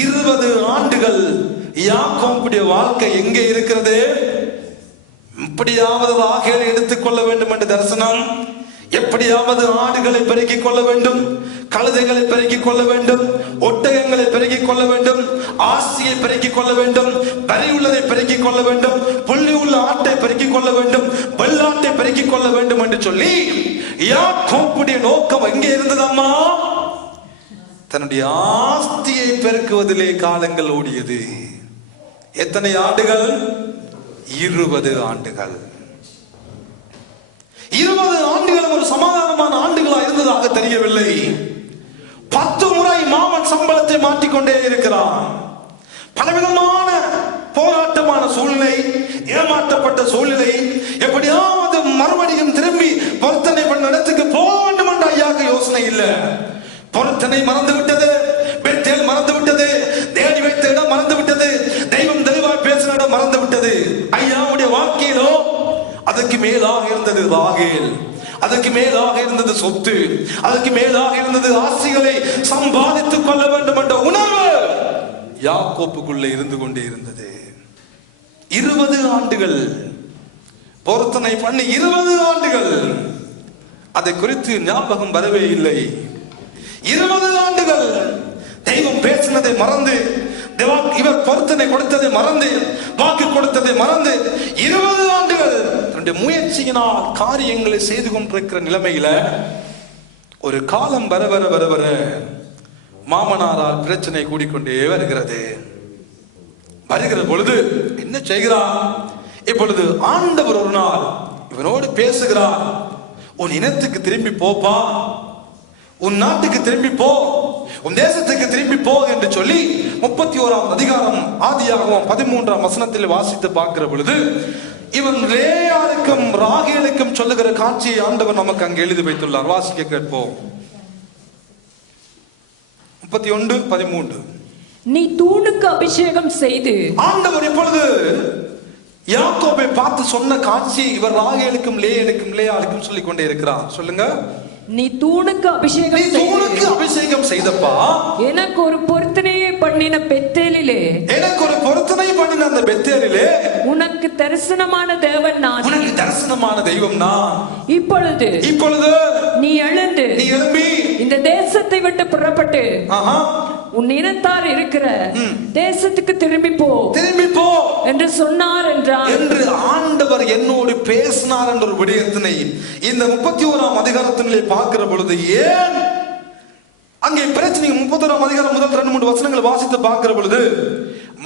20 ஆண்டுகள். யாக்கோபுடைய வாழ்க்கை எங்கே இருக்கிறது? எப்படியாவது ராகேலை எடுத்துக்கொள்ள வேண்டும் என்ற தரிசனம், எப்படியாவது ஆடுகளை பெருக்கிக் கொள்ள வேண்டும், கழுதைகளை பெருக்கிக் கொள்ள வேண்டும், ஒட்டகங்களை பெருக்கிக் கொள்ள வேண்டும், ஆசியை பெருக்கிக் கொள்ள வேண்டும், வரி உள்ளதை பெருக்கிக் கொள்ள வேண்டும், புள்ளி உள்ள ஆட்டை பெருக்கிக் கொள்ள வேண்டும், வெள்ளாட்டை பெருக்கிக் கொள்ள வேண்டும் என்று சொல்லி யாக்கோபுடைய நோக்கம் எங்கே இருந்ததம்மா? தன்னுடைய ஆஸ்தியை பெருக்குவதிலே காலங்கள் ஓடியது. எத்தனை ஆண்டுகள்? 20 ஆண்டுகள். 20 ஆண்டுகள் ஒரு சமாதானமான ஆண்டுகளா இருந்ததாக தெரியவில்லை. 10 முறை மாமன் சம்பளத்தை மாற்றிக்கொண்டே இருக்கிறான். பலவிதமான போராட்டமான சூழ்நிலை, ஏமாற்றப்பட்ட சூழ்நிலை. எப்படியாவது மறுபடியும் திரும்பி பொருத்தனை பண்ண இடத்துக்கு போக வேண்டும் என்ற ஐயாக்கு யோசனை இல்லை. பொருத்தனை மறந்து விட்டது, பெத்தேல் மறந்து விட்டது, தேடி வைத்த இடம் மறந்து விட்டது, தெய்வம் தெளிவாய் பேசின இடம் மறந்து விட்டது. ஐயாவுடைய வாழ்க்கையிலோ அதுக்கு மேலாக இருந்தது ராகேல். அதற்கு மேலாக இருந்தது சொத்து, அதற்கு மேலாக இருந்தது ஆசைகளை சம்பாதித்துக் கொள்ள வேண்டும் என்ற உணர்வு யாக்கோப்புக்குள்ளே இருந்து கொண்டே இருந்தது. 20 ஆண்டுகள் பொருத்தனை பண்ணி 20 ஆண்டுகள் அதை குறித்து ஞாபகம் வரவே இல்லை. 20 ஆண்டுகள் தெய்வம் பேசினதை மறந்து, இவர் பொருத்தனை கொடுத்ததை மறந்து, வாக்கு கொடுத்ததை மறந்து 20 ஆண்டுகள் தன்னுடைய முயற்சியினால் காரியங்களை செய்து கொண்டிருக்கிற நிலைமையில ஒரு காலம் வர வர வர வர மாமனாரால் பிரச்சனை கூடிக்கொண்டே வருகிறது. வருகிற பொழுது என்ன செய்கிறார்? இப்பொழுது ஆண்டவர் ஒரு நாள் இவனோடு பேசுகிறார். உன் இனத்துக்கு திரும்பி போப்பா, உன் நாட்டுக்கு திரும்பி போ, உன் தேசத்துக்கு திரும்பி போ என்று சொல்லி 31ஆம் அதிகாரம் ஆதியாகமம் 13ஆம் வசனத்தில் வாசித்து பார்க்கிற பொழுது இவன் லேயாளுக்கும் ராகேலுக்கும் சொல்லுகிற காட்சியை ஆண்டவர் நமக்கு அங்கு எழுதி வைத்துள்ளார். வாசிக்க கேட்போம். 31:13. நீ தூணுக்கு அபிஷேகம் செய்து, ஆண்டவர் இப்பொழுது யாக்கோபை பார்த்து சொன்ன காட்சி இவர் ராகேலுக்கும் லேயாளுக்கும் சொல்லிக் கொண்டே இருக்கிறார். சொல்லுங்க. நீ தூணுக்கு அபிஷேகம் செய்தப்பா, எனக்கு ஒரு பொருத்தனையை பண்ணின பெத்தேலிலே, எனக்கு ஒரு பொருத்தனை பண்ணின அந்த பெத்தேலிலே உனக்கு தரிசனமான தேவன் நான், உனக்கு தரிசனமான தெய்வம் நான். இப்பொழுது நீ எழும்பி இந்த தேசத்தை விட்டு புறப்பட்டு உன் இனத்தார் இருக்கிற தேசத்துக்கு திரும்பி போ என்று சொன்னார் என்றார். என்று ஆண்டவர் என்னோடு பேசினார் என்ற ஒரு விடயத்தினை இந்த 31ஆம் அதிகாரத்திலே பார்க்கிற பொழுது ஏன் அங்கே பிரச்சனை 31ஆம் அதிகாரம் முதல் 2-3 வசனங்களை வாசித்து பார்க்கிற பொழுது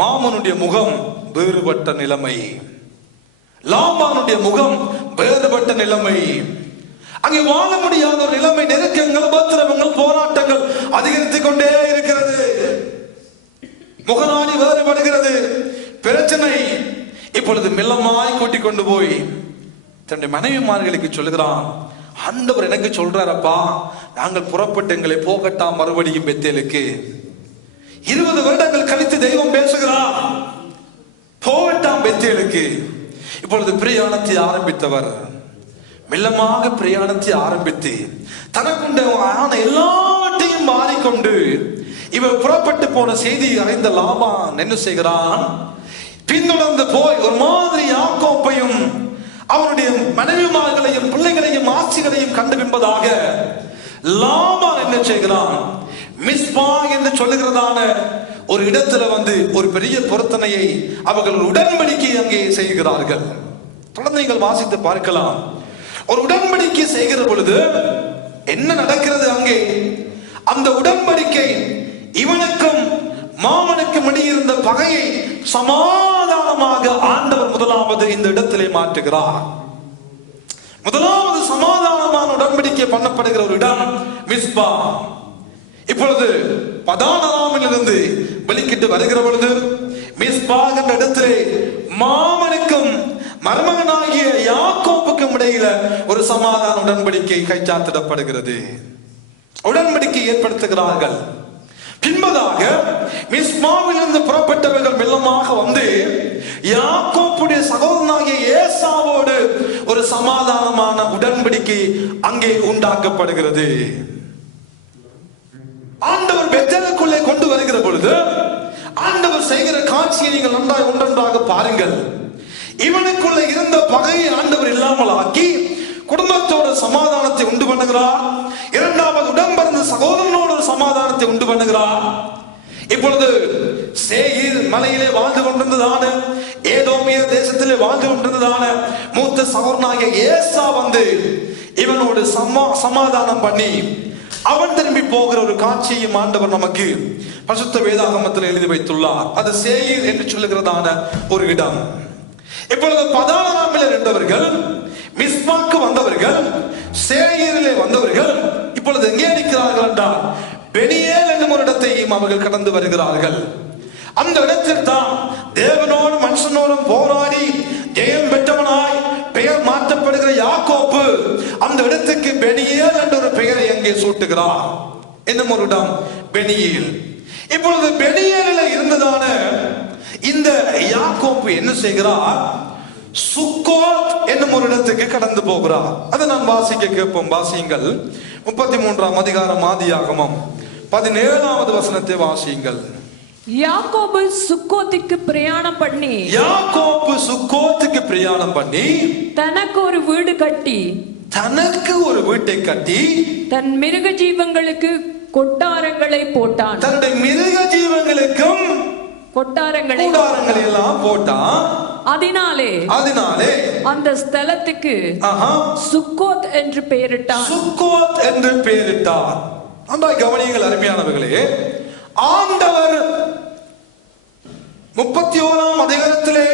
மாமனுடைய முகம் வேறுபட்ட நிலைமை, லாபானுடைய முகம் வேறுபட்ட நிலைமை, அங்கே வாழ முடியாத ஒரு நிலைமை, நெருக்கங்கள், உபத்திரவங்கள், போராட்டங்கள் அதிகரித்துக் கொண்டே இருக்கிறது. முகநாடி வேறுபடுகிறது. பிரச்சனை இப்பொழுது மெல்லமாய் கூட்டிக் கொண்டு போய் தன்னுடைய மனைவிமார்களுக்கு சொல்லுகிறான். ஆண்டவர் எனக்கு சொல்றாரப்பா, நாங்கள் புறப்பட்டு எங்களை போகட்டாம் மறுபடியும் பெத்தேலுக்கு. 20 வருடங்கள் கழித்து தெய்வம் பேசுகிறார், போகட்டாம் பெத்தேலுக்கு. இப்பொழுது பிரயாணத்தை ஆரம்பித்தவர் மெல்லமாக பிரயாணத்தை ஆரம்பித்து தனக்குண்ட எல்லாவற்றையும் மாறிக்கொண்டு இவர் புறப்பட்டு போன செய்தி அறிந்த லாபான் என்ன செய்கிறான்? பின்தொடர்ந்து போய் ஒரு மாதிரி யாக்கோப்பையும் அவருடைய மனைவிமார்களையும் பிள்ளைகளையும் ஆட்சிகளையும் கண்டு பின்பதாக லாபான் என்ன செய்கிறான்? மிஸ்பா என்று சொல்லுகிறதான ஒரு இடத்துல வந்து ஒரு பெரிய பொருத்தனையை அவர்கள் உடன்படிக்கை அங்கே செய்கிறார்கள். தொடர்ந்து நீங்கள் வாசித்து பார்க்கலாம். ஒரு உடன்படிக்கை செய்கிற பொழுது என்ன நடக்கிறது? அங்கே அந்த உடன்படிக்கை இவனுக்கும் மாமனுக்கும் இடையே இருந்த பகையை சமாதானமாக ஆண்டவர் முதலாவது இந்த இடத்திலே மாற்றுகிறார். முதலாவது சமாதானமான உடன்படிக்கை பண்ணப்படுகிற ஒரு இடம் மிஸ்பா. இப்பொழுது பதானராமில் இருந்து வெளிக்கிட்டு வருகிற பொழுது மிஸ்பா என்ற இடத்திலே மாமனுக்கும் மருமகனாகிய யாக்கோபுக்கும் இடையில ஒரு சமாதான உடன்படிக்கை கைச்சாத்திடப்படுகிறது. உடன்படிக்கை ஏற்படுத்துகிறார்கள். பின்பதாக மிஸ்பாவிலிருந்து புறப்பட்டவர்கள் மெல்லமாக வந்து யாக்கோபுடைய சகோதரனாகிய ஏசாவோடு ஒரு சமாதானமான உடன்படிக்கை அங்கே உண்டாக்கப்படுகிறது. ஆண்டவர் பெத்தேலுக்குள்ளே கொண்டு வருகிற பொழுது ஆண்டவர் செய்கிற காட்சியை நீங்கள் நன்றாக ஒன்றொன்றாக பாருங்கள். இவனுக்குள்ள இருந்த பகையை ஆண்டவர் இல்லாமல் ஆக்கி குடும்பத்தோட சமாதானத்தை உண்டு பண்ணுகிறார். இரண்டாவது உடம்பிறந்த சகோதரனோட சமாதானத்தை உண்டு பண்ணுகிறார். இப்பொழுது சேயீர் மலையிலே வாழ்ந்து கொண்டிருந்ததான, ஏதோமிய தேசத்திலே வாழ்ந்து கொண்டிருந்ததான மூத்த சகோதரனாகிய ஏசா வந்து இவனோடு சமாதானம் பண்ணி அவன் திரும்பி போகிற ஒரு காட்சியையும் ஆண்டவர் நமக்கு பரிசுத்த வேதாகமத்தில் எழுதி வைத்துள்ளார். அது சேயீர் என்று சொல்லுகிறதான ஒரு இடம். இப்பொழுது பதானராமில் இருந்தவர்கள், மிஸ்பாக்கு வந்தவர்கள், சேயீரிலே வந்தவர்கள் இப்பொழுது எங்கே இருக்கிறார்கள் என்றால் பெனியேல் என்னும் ஒரு இடத்தையும் அவர்கள் கடந்து வருகிறார்கள். அந்த இடத்தில் தான் தேவனோடு மனுஷனோடும் போராடி ஜெயம் பெற்றவனாய் பெயர் மாற்றப்படுகிற யாக்கோப்பு அந்த இடத்துக்கு பெனியேல் என்ற ஒரு பெயரை அங்கே சூட்டுகிறார். என்னும் ஒரு இடம் பெனியேல். இப்பொழுது பெனியேலில் இருந்ததான இந்த யாக்கோப்பு என்ன செய்கிறார்? சுக்கோத் என்னும் ஒரு இடத்துக்கு கடந்து போகிறார். அதை நாம் வாசிக்க கேட்போம். வாசியுங்கள் 33ஆம் அதிகாரம் ஆதியாகமம் 17வது வசனத்தை வாசியுங்கள். யாக்கோபு சுக்கோத்துக்கு பிரயாணம் பண்ணி தனக்கு ஒரு வீட்டை கட்டி தன் மிருக ஜீவங்களுக்கு கொட்டாரங்களை போட்டான். தன்னுடைய மிருக ஜீவங்களுக்கும் கொட்டாரங்களை எல்லாம் போட்டான். அதனாலே அந்த ஸ்தலத்துக்கு சுக்கோத் என்று பெயரிட்டார். அன்பாய் கவனியுங்கள் அருமையானவர்களே, ஆண்டவர் 31ஆம் அதிகாரத்திலே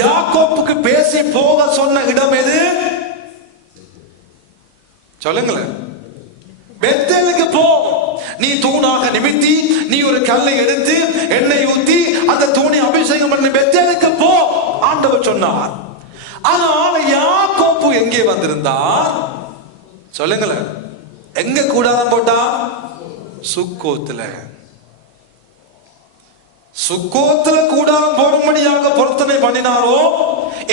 யாக்கோப்புக்கு பேசி போக சொன்ன இடம் எது? சொல்லுங்களேன். பெத்தேலுக்கு போ, நீ தூணாக நிமித்தி, நீ ஒரு கல்லை எடுத்து எண்ணெய் ஊத்தி அந்த தூணை அபிஷேகம் பண்ணி பெத்தேலுக்கு போ ஆண்டவர் சொன்னார். ஆனால் யாக்கோப்பு எங்கே வந்திருந்தார்? சொல்லுங்களேன். எங்க கூடாரம் போட்டா? சுக்கோத்துல கூடாரம் போடும்படியாக பொருத்தனை பண்ணினாரோ,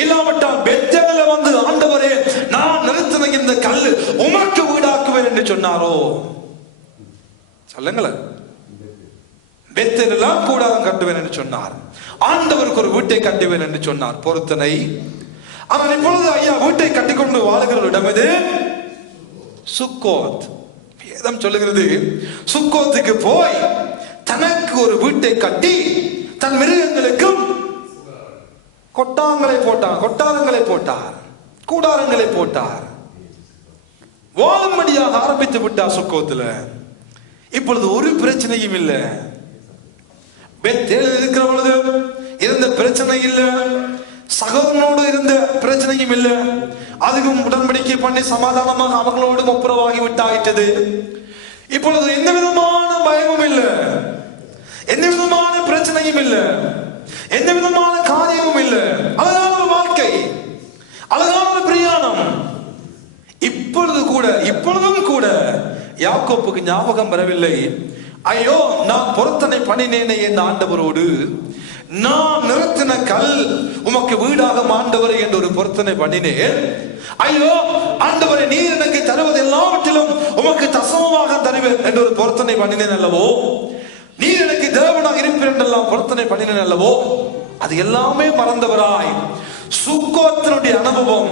இல்லாவிட்டால் பெத்தேல வந்து ஆண்டவரே நான் நிறுத்தின இந்த கல் உமக்கு வீடாக்குவேன் என்று சொன்னாரோ? சொல்லுங்களேன். பெத்தேல கூடாரம் கட்டுவேன் என்று சொன்னார். ஆண்டவருக்கு ஒரு வீட்டை கட்டுவேன் என்று சொன்னார் பொருத்தனை. ஆனால் இப்பொழுது ஐயா வீட்டை கட்டிக்கொண்டு வாழுகிற இடம் இது சுக்கோத். வேதம் சொல்லுகிறது, சுக்கோத்துக்கு போய் தனக்கு ஒரு வீட்டை கட்டி தன் மிருகங்களுக்கும் கொட்டாரங்களை போட்டார், கூடாரங்களை போட்டார். வாழும்படியாக ஆரம்பித்து விட்டார் சுக்கோத்துல. இப்பொழுது ஒரு பிரச்சனையும் இல்லை. பெத்தேல் இருக்கிற பொழுது இருந்த பிரச்சனை இல்லை, சகோதரனோடு இருந்த பிரச்சனையும் இல்லை. அதுவும் உடன்படிக்கை பண்ணி சமாதானமாக அவர்களோடு ஒப்புரவாகி விட்டாயிட்டது. இப்பொழுது எந்த விதமான பயமும் இல்லை, எந்த விதமான பிரச்சனையும் இல்லை, எந்த விதமான காரியமும் இல்லை. அழகான ஒரு வாழ்க்கை, அழகான ஒரு பிரயாணம். இப்பொழுதும் கூட யாக்கோப்புக்கு ஞாபகம் வரவில்லை, ஐயோ நான் பொருத்தனை பண்ணினேனே என் ஆண்டவரோடு, நான் நிறுத்தின கல் உமக்கு வீடாக ஆண்டவரே என்று ஒரு பொருத்தனை பண்ணினேன். ஐயோ ஆண்டவரே நீர் எனக்கு தருவது எல்லாவற்றிலும் உமக்கு தசமமாக தருவேன் என்று ஒரு பொருத்தனை பண்ணினேன் அல்லவோ, நீர் எனக்கு தேவனாக இருப்பேன் என்றெல்லாம் பொருத்தனை பண்ணினேன் அல்லவோ. அது எல்லாமே மறந்தவராய் சுக்கோத்தினுடைய அனுபவம்,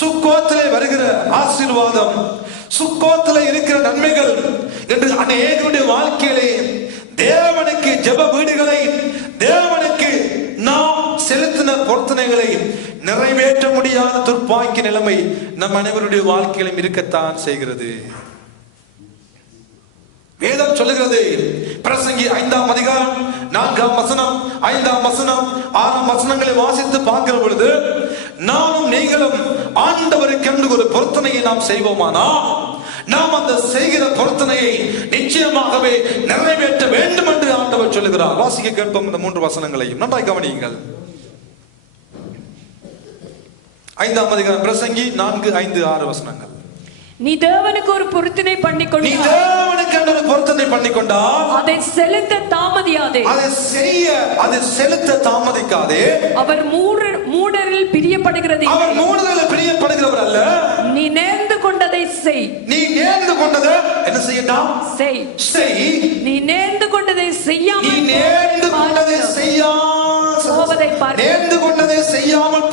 சுக்கோத்திலே வருகிற ஆசீர்வாதம், சுக்கோத்திலே இருக்கிற நன்மைகள் என்று அநேகருடைய வாழ்க்கையிலே தேவனுக்கு ஜெப வீடுகளை, தேவனுக்கு நாம் செலுத்தின பொருத்தனைகளை நிறைவேற்ற முடியாத துர்ப்பாக்கிய நிலைமை நம் அனைவருடைய வாழ்க்கையிலும் இருக்கத்தான் செய்கிறது. வேதம் சொல்லுகிறது, பிரசங்கி 5ஆம் அதிகாரம் 4ஆம் வசனம், 5ஆம் வசனம், 6ஆம் வசனங்களை வாசித்து பார்க்கிற பொழுது, நானும் நீங்களும் ஆண்டவருக்கென்று ஒரு பொருத்தனையை நாம் செய்வோமானா நாம் அந்த செய்கிற பொருத்தனையை நிச்சயமாகவே நிறைவேற்ற வேண்டும் என்று ஆண்டவர் சொல்லுகிறார். வாசிக்க கேட்போம் இந்த 3 வசனங்களையும் நன்றாய் கவனியுங்கள். 5ஆம் அதிகாரம் பிரசங்கி 4, 5, 6 வசனங்கள். நீ தேவனுக்கு ஒரு பொருத்தனை பண்ணிக்கொண்டால் அதை செலுத்த தாமதிக்காதே. அவர் மூடரில் பிரியப்படுகிறது அல்ல. நீ நேர்ந்து கொண்டதை செய். நீ நேர்ந்து கொண்டதை என்ன செய்யலாம்? செய். நீ நேர்ந்து கொண்டதை செய்யாமல்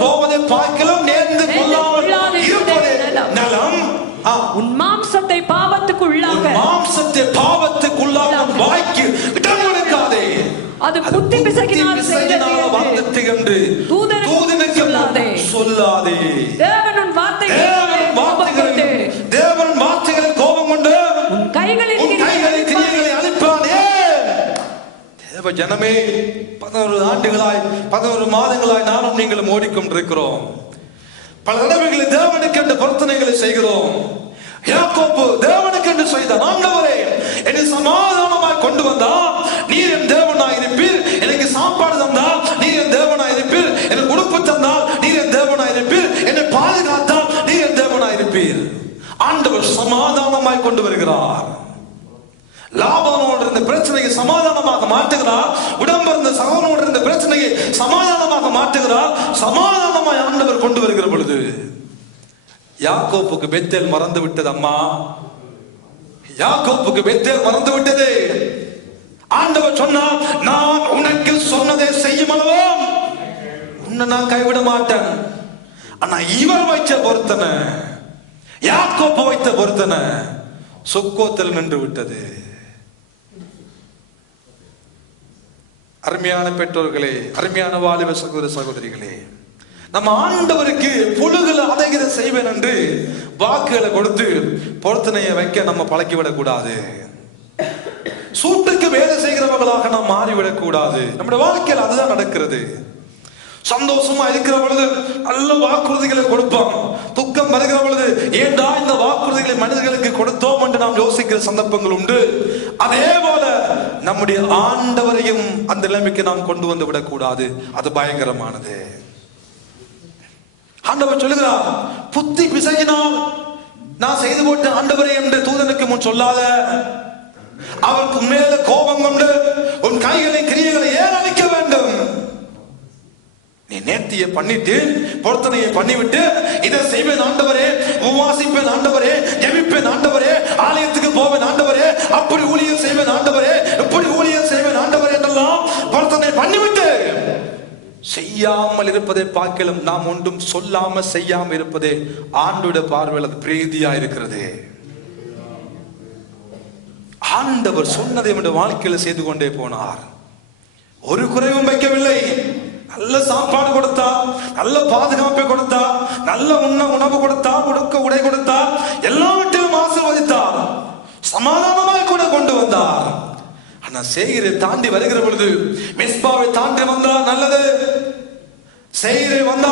போவதை பார்க்கலாம். நேர்ந்து கொள்ளாமல் இருப்பதே நலம். உன் மாம்சத்தை பாவத்துக்குள்ளாக வாய்க்கு இடம் கொடுக்காதே. அது புத்தி பிசகினால் வந்தது என்று தூதனுக்கு சொல்லாதே. தேவன் வார்த்தைகளில் கோபம் கொண்டு உன் கைகளின் கிரியைகளை அழிப்பானே. தேவ ஜனமே, 11 மாதங்களாய் நானும் நீங்களும் ஓடிக்கொண்டிருக்கிறோம். பல தடவைகளில் தேவனுக்கு என்று பொருத்தனைகளை செய்கிறோம். யாக்கோப்பு தேவனுக்கு என்று செய்தார். ஆண்டவரே என்னை சமாதானமாய் கொண்டு வந்தால் நீர் என் தேவனாய் இருப்பீர், எனக்கு சாப்பாடு தந்தால் நீர் என் தேவனாய் இருப்பீர், எனக்கு உடுப்பு தந்தால் நீர் என் தேவனாய் இருப்பீர், என்னை பாதுகாத்தால் நீர் என் தேவனாய் இருப்பீர். ஆண்டவர் சமாதானமாய் கொண்டு வருகிறார். லாபானோடு இருந்த பிரச்சனையை சமாதானமாக மாற்றுகிறார். உடம்பிருந்த சகோதரனோடு இருந்த பிரச்சனையை சமாதானமாக மாற்றுகிறார். சமாதானமாய் ஆண்டவர் கொண்டு வருகிற பொழுது யாக்கோப்புக்கு பெத்தேல் மறந்து விட்டது. அம்மா, யாக்கோப்புக்கு பெத்தேல் மறந்து விட்டது. ஆண்டவர் சொன்னார், நான் உனக்கு சொன்னதை செய்யும் அளவோ உன்னை நான் கைவிட மாட்டேன். ஆனா இவர் வைச்ச பொருத்தனை, யாக்கோப்பு வைத்த பொருத்தனை சுக்கோத்தில் நின்று விட்டது. அருமையான பெற்றோர்களே, அருமையான வாலிப சகோதர சகோதரிகளே, நம்ம ஆண்டவருக்கு புழுகுல அதைகிற செய்வேன் என்று வாக்குகளை கொடுத்து பொருத்தனையை வைக்க நம்ம பழக்கிவிடக் கூடாது. சூட்டுக்கு வேலை செய்கிறவர்களாக நாம் மாறிவிடக் கூடாது. நம்முடைய வாழ்க்கையில் அதுதான் நடக்கிறது. சந்தோஷமா இருக்கிற பொழுது நல்ல வாக்குறுதிகளை கொடுப்போம். துக்கம் வருகிற பொழுது ஏண்டா இந்த வாக்குறுதிகளை மனிதர்களுக்கு கொடுத்தோம் என்று நாம் யோசிக்கிற சந்தர்ப்பங்கள் உண்டு. அதே போல நம்முடைய ஆண்டவரையும் அந்த நிலைமைக்கு நாம் கொண்டு வந்து விடக்கூடாது. அது பயங்கரமானது. ஆண்டவர் சொல்லுகிறார், புத்தி பிசகினால் நான் செய்து போட்ட ஆண்டவரே என்று தூதனுக்கு முன் சொல்லாத. அவருக்கு மேல கோபம் கொண்டு உன் கைகளை கிரியைகளை ஏன் அழிக்க வேண்டும்? நீ நேர்த்தியை பண்ணிட்டு பொருத்தனையை பண்ணிவிட்டு இதை செய்வேன் ஆண்டவரே, உபவாசிப்பேன் ஆண்டவரே, ஜெபிப்பேன் ஆண்டவரே, ஆலயத்துக்கு போவேன் ஆண்டவரே, அப்படி ஊழியம் செய்வேன் ஆண்டவரே, இப்படி ஊழியம் செய்வேன் ஆண்டவரே என்றெல்லாம் பொருத்தனை பண்ணிவிட்டு செய்யாமல் இருப்பதை பார்க்கலாம். நாம் ஒன்றும் சொல்லாம செய்யாம இருப்பதே ஆண்டோட பார்வையில் அது பிரீதியா இருக்கிறது. ஆண்டவர் சொன்னதை நம்முடைய வாழ்க்கையில செய்து கொண்டே போனார். ஒரு குறைவும் வைக்கவில்லை. நல்ல சாப்பாடு கொடுத்தா, நல்ல பாதுகாப்பை கொடுத்தா, நல்ல உணவு கொடுத்தா, உடுக்க உடை கொடுத்தா, எல்லாவற்றிலும் ஆசீர்வதித்தார். சமாதானமாய் கூட கொண்டு வந்தார். ஆனா சேயிரை தாண்டி வருகிற பொழுது, மிஸ்பாவை தாண்டி வந்தா நல்லது, சேயிரை வந்தா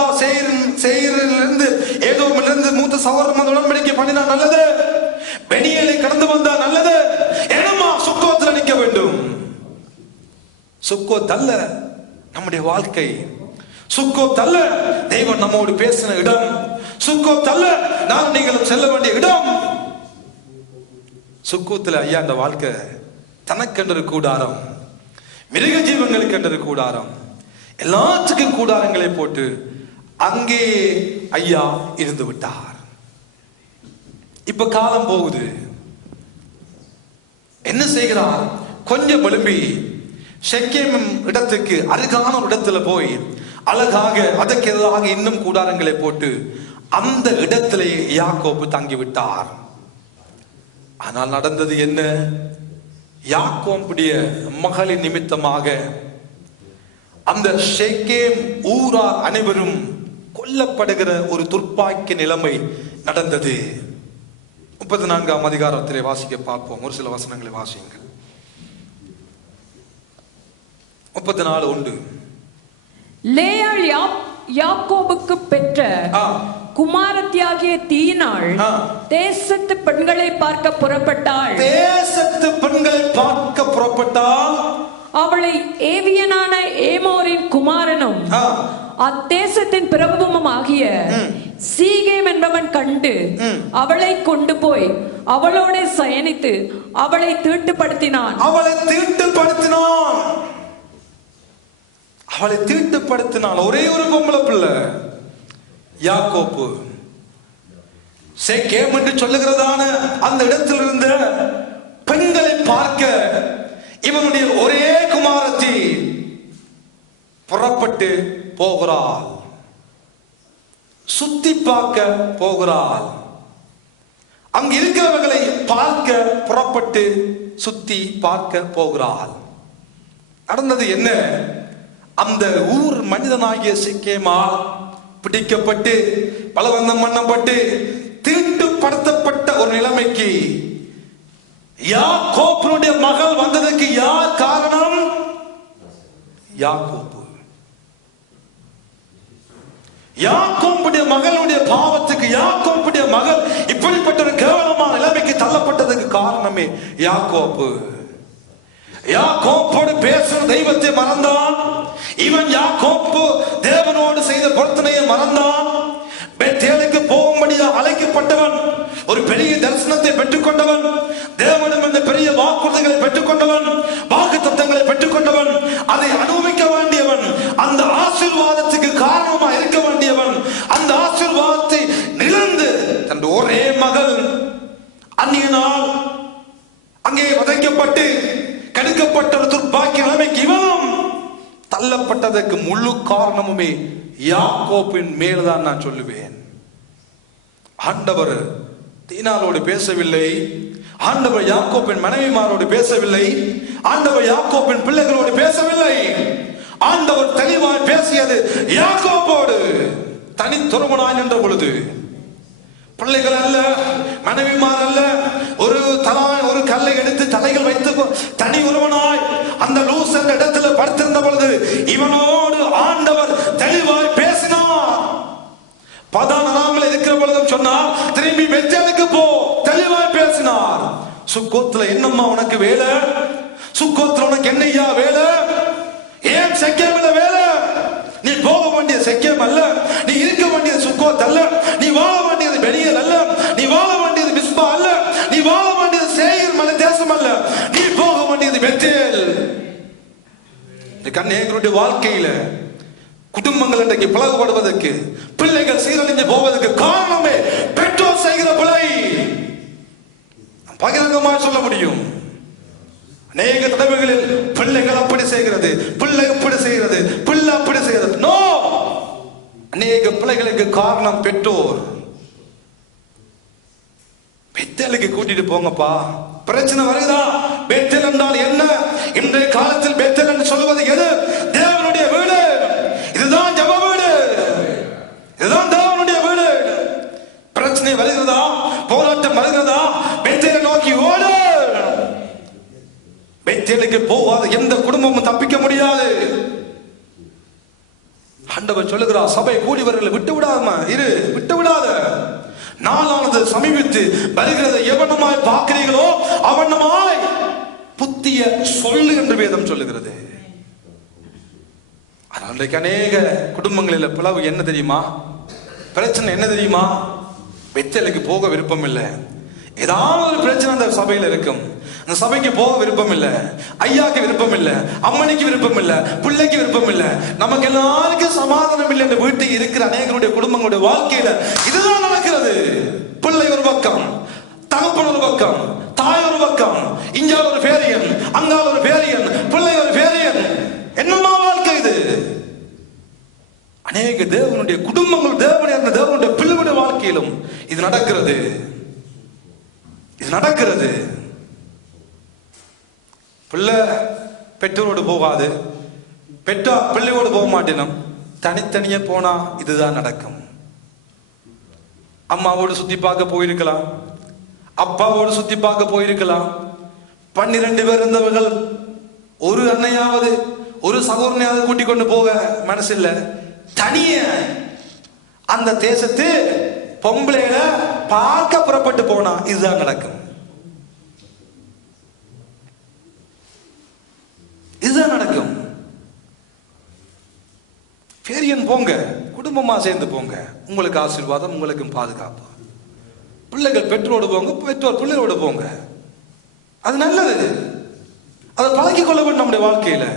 சேயிரிலிருந்து ஏதோமிலிருந்து மூத்த சகோதரன் உடன்படிக்கை பண்ணினா நல்லது, பெனியேலை கடந்து வந்தா நல்லது. என்னமா சுக்கோத்தில் நிற்க வேண்டும்? சுக்கோத் அல்ல நம்முடைய வாழ்க்கை. சுக்கோத் அல்ல தேவன் நம்மோடு பேசின இடம். சுக்கோத் அல்ல நாம் நீங்களும் செல்ல வேண்டிய இடம். சுக்கோத்தில் ஐயா இந்த வாழ்க்கை தனக்கென்று கூடாரம், மிருக ஜீவங்களுக்கு கூடாரம், எல்லாத்துக்கும் கூடாரங்களை போட்டு அங்கே ஐயா இருந்து விட்டார். இப்ப காலம் போகுது. என்ன செய்கிறார்? கொஞ்சம் எழும்பி ஷெக்கேம் இடத்துக்கு அருகான ஒரு இடத்துல போய் அழகாக அதற்கு எதிராக இன்னும் கூடாரங்களை போட்டு அந்த இடத்திலே யாக்கோபு தங்கிவிட்டார். ஆனால் நடந்தது என்ன? யாக்கோபுடைய மகளின் நிமித்தமாக அந்த ஷெக்கேம் ஊரார் அனைவரும் கொல்லப்படுகிற ஒரு துர்ப்பாக்கிய நிலைமை நடந்தது. 34ஆம் அதிகாரத்திலே வாசிக்க பார்ப்போம். ஒரு சில வசனங்களை வாசியுங்கள். 34:1. லேயாள் யாக்கோபுக்கு பெற்ற குமாரத்தியாகிய தீனாள் தேசத்து பெண்களை பார்க்க புறப்பட்டாள். தேசத்து பெண்களை பார்க்க புறப்பட்டாள். அவளை ஏவியனான ஏமோரின் குமாரனும் அத்தேசத்தின் பிரபுவும் ஆகிய சீகேம் என்பவன் கண்டு அவளை கொண்டு போய் அவளோட சயனித்து அவளை தீட்டுப்படுத்தினான். ஒரே ஒரு பொம்பளை பிள்ளை யாக்கோப்பு. சேக்கேம் என்று சொல்லுகிறதான அந்த இடத்தில் இருந்த பெண்களை பார்க்க இவனுடைய ஒரே குமாரத்தி புறப்பட்டு போகிறாள். சுத்தி பார்க்க போகிறாள். அங்கு இருக்கிறவர்களை பார்க்க புறப்பட்டு சுத்தி பார்க்க போகிறாள். நடந்தது என்ன? அந்த ஊர் மனிதனாகிய சேக்கேமால் பிடிக்கப்பட்டு பலவந்தம் பண்ணப்பட்டு தீட்டுப்படுத்தப்பட்ட ஒரு நிலைமைக்கு யாக்கோபுடைய மகள் வந்ததற்கு யார் காரணம்? யாக்கோபு. யாக்கோபுடைய மகளுடைய பாவத்துக்கு, யாக்கோபுடைய மகள் இப்படிப்பட்ட ஒரு கேவலமான நிலைமைக்கு தள்ளப்பட்டதுக்கு காரணமே யாக்கோபு. யாக்கோபோடு பேசுற தெய்வத்தை மறந்தான். இவன் யாக்கோபு தேவனோடு செய்த பொருத்தனையை மறந்தான். பெத்தேலுக்கு போகும்படியா அழைக்கப்பட்டவன், ஒரு பெரிய தரிசனத்தை பெற்றுக் கொண்டவன், தேவனும் இந்த பெரிய வாக்குறுதிகளை எடுக்கப்பட்ட ஒரு துர்பாக்கிய நிலைமைக்கு இவனும் தள்ளப்பட்டதற்கு முழு காரணமுமே யாக்கோபின் மேல்தான் நான் சொல்லுவேன். ஆண்டவர் தீனாளோடு பேசவில்லை, ஆண்டவர் யாக்கோபின் மனைவிமாரோடு பேசவில்லை, ஆண்டவர் யாக்கோபின் பிள்ளைகளோடு பேசவில்லை. ஆண்டவர் தெளிவாய் பேசியது யாக்கோபோடு. தனித்துறவனாய் நின்ற பொழுது பிள்ளைகள் அல்ல, மனைவிமார் அல்ல, ஒரு கல்லை எடுத்து தலைகள் வைத்து தனி ஒருவனாய் அந்த லூஸ் என்ற இடத்துல படுத்திருந்த பொழுது இவனோடு ஆண்டவர் தெளிவாய் பேசினார். பதானாமல் இருக்கிற பொழுதும் சொன்னார், திரும்பி பெத்தேலுக்கு போ, தெளிவாய் பேசினார். சுக்கோத்துல என்னம்மா உனக்கு வேலை? சுக்கோத்துல உனக்கு என்னையா வேலை? ஏன் செக்கேமில வேலை? நீ போக வேண்டிய செக்கேம் அல்ல, நீ இருக்க வேண்டியது சுக்கோத் அல்ல, நீ வாழ வேண்டியது பெனியல் அல்ல, நீ வாழ வேண்டியது மிஸ்பா அல்ல, நீ வாழ வேண்டியது சேயீர் மலை தேசம் அல்ல, நீ போக வேண்டியது பெத்தேல். அநேகருடைய வாழ்க்கையில குடும்பங்கள் இன்றைக்கு பிளவுபடுவதற்கு, பிள்ளைகள் சீரழிஞ்சு போவதற்கு காரணமே பெற்றோர் செய்கிற பிழை. பகிரங்கமாக சொல்ல முடியும். அநேக தடவைகளில் பிள்ளைகள் அப்படி செய்கிறது, பிள்ளை அப்படி செய்கிறது, பிள்ளை அப்படி செய்கிறது. நோ, அநேக பிள்ளைகளுக்கு காரணம் பெற்றோர். பெத்தேலுக்கு கூட்டிட்டு போங்கப்பா. பிரச்சனை வருதா? பெத்தேல் என்றால் என்ன? இன்றைய காலத்தில் பெத்தேல் என்று சொல்வது எது? தேவனுடைய வீடு. இதுதான் ஜெப வீடு, இதுதான் தேவனுடைய வீடு. பிரச்சனை வருகிறதா? போராட்டம் வருகிறதா? பெத்தேலை நோக்கி ஓடு. பெத்தேலுக்கு போகாத எந்த குடும்பமும் தப்பிக்க முடியாது. ஆண்டவர் சொல்லுகிறார், சபை கூடியவர்களை விட்டு விடாம இரு, விட்டு விடாத. நாளானது சமீபித்து வருகிறது, எவனமாய் பார்க்கிறீர்களோ அவனமாய் புத்திய சொல்லு என்று வேதம் சொல்லுகிறது. அன்றைக்கு அநேக குடும்பங்களில் பிளவு என்ன தெரியுமா? பிரச்சனை என்ன தெரியுமா? பெத்தேலுக்கு போக விருப்பம் இல்லை. ஏதாவது ஒரு பிரச்சனை அந்த சபையில இருக்கும். அந்த சபைக்கு போக விருப்பம் இல்லை, ஐயாக்கு விருப்பம் இல்லை, அம்மனிக்கு விருப்பம் இல்லை, பிள்ளைக்கு விருப்பம் இல்லை, நமக்கு எல்லாருக்கும் சமாதானம் இல்லை என்று வீட்டில் இருக்கிற அநேகருடைய குடும்பங்களுடைய வாழ்க்கையில இதுதான் நடக்கிறது. பிள்ளை ஒரு பக்கம், தகப்பன் ஒரு பக்கம், தாய் ஒரு பக்கம், இங்கால் ஒரு பேரியன், அங்கால் ஒரு பேரியன், பிள்ளை ஒரு பேரியன். என்னமா வாழ்க்கை இது? அநேக தேவனுடைய குடும்பங்கள், தேவனுடைய பிள்ளைகளுடைய வாழ்க்கையிலும் இது நடக்கிறது. இது நடக்கிறது. பிள்ளை பெற்றோரோடு போகாது, பெற்றோர் பிள்ளையோடு போக மாட்டேனும், தனித்தனியே போனா இதுதான் நடக்கும். அம்மாவோடு சுத்தி பார்க்க போயிருக்கலாம், அப்பாவோடு சுத்தி பார்க்க போயிருக்கலாம். 12 பேர் இருந்தவர்கள் ஒரு அன்னையாவது ஒரு சகோதரனையாவது கூட்டிக் கொண்டு போக மனசில்ல. தனிய அந்த தேசத்து பொம்பளையில பார்க்க புறப்பட்டு போனா இதுதான் நடக்கும். இதுதான் நடக்கும். பேரியன் போங்க, குடும்பமா சேர்ந்து போங்க, உங்களுக்கு ஆசீர்வாதம், உங்களுக்கும் பாதுகாப்பு. பிள்ளைகள் பெற்றோடு போங்க, பெற்றோர் பிள்ளையோடு போங்க, அது நல்லது. அதை பழகிக் கொள்ள வேண்டும் நம்முடைய வாழ்க்கையில.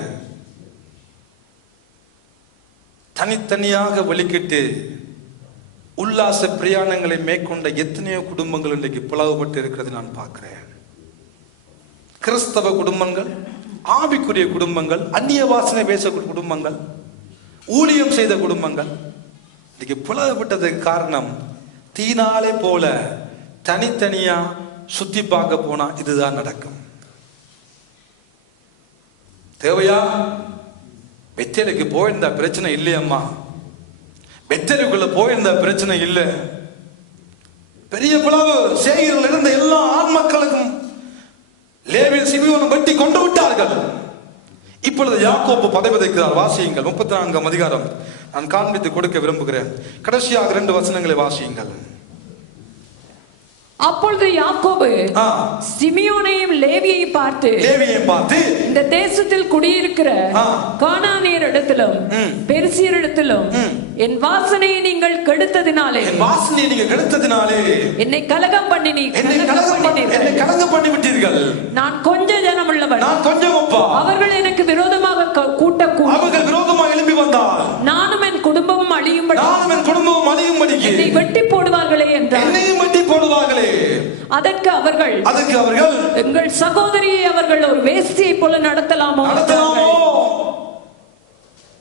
தனித்தனியாக வெளிக்கிட்டு உல்லாச பிரயாணங்களை மேற்கொண்ட எத்தனையோ குடும்பங்கள் இன்றைக்கு பிளவுபட்டு இருக்கிறது நான் பார்க்கிறேன். கிறிஸ்தவ குடும்பங்கள், ஆவிக்குரிய குடும்பங்கள், அந்நிய வாசனை பேசக்கூடிய குடும்பங்கள், ஊழியம் செய்த குடும்பங்கள் இன்னைக்கு பிளவுபட்டதுக்கு காரணம் தீனாலே போல தனித்தனியா சுத்தி பார்க்க போனா இதுதான் நடக்கும். தேவையா? பெத்தேலுக்கு போயிருந்த பிரச்சனை இல்லையம்மா, பெத்தேலுக்குள்ள போயிருந்த பிரச்சனை இல்லை. பெரிய பிளவு சேயீரில் இருந்த எல்லா ஆண் மக்களுக்கும் லேவியும் சிமியோனும் வெட்டி கொண்டு விட்டார்கள். இப்பொழுது யாக்கோபு பதைபதைக்கிறார். வாசியுங்கள் 34ஆம் அதிகாரம். நான் காண்பித்து கொடுக்க விரும்புகிறேன். கடைசியாக 2 வசனங்களை வாசியுங்கள். அப்பொழுது யாக்கோபு சிமியோனையும் லேவியையும் பார்த்து இந்த தேசத்தில் குடியிருக்கிற கானானியர் இடத்திலும் பெரிசியர் இடத்திலும் என் வாசனையை நீங்கள் கெடுத்ததினாலே என்னை கலகம் பண்ணி விட்டீர்கள். நான் கொஞ்ச ஜனம் உள்ளவன், அவர்கள் எனக்கு விரோதமாக விரோதமாக எழும்பி வந்தால் நானும் என் குடும்பமும் அழியும்படி என்னை வெட்டி போடுவார்களே என்றார். அதற்கு அவர்கள் எங்கள் சகோதரியை அவர்கள் ஒரு வேசி வேசியை போல நடத்தலாமோ?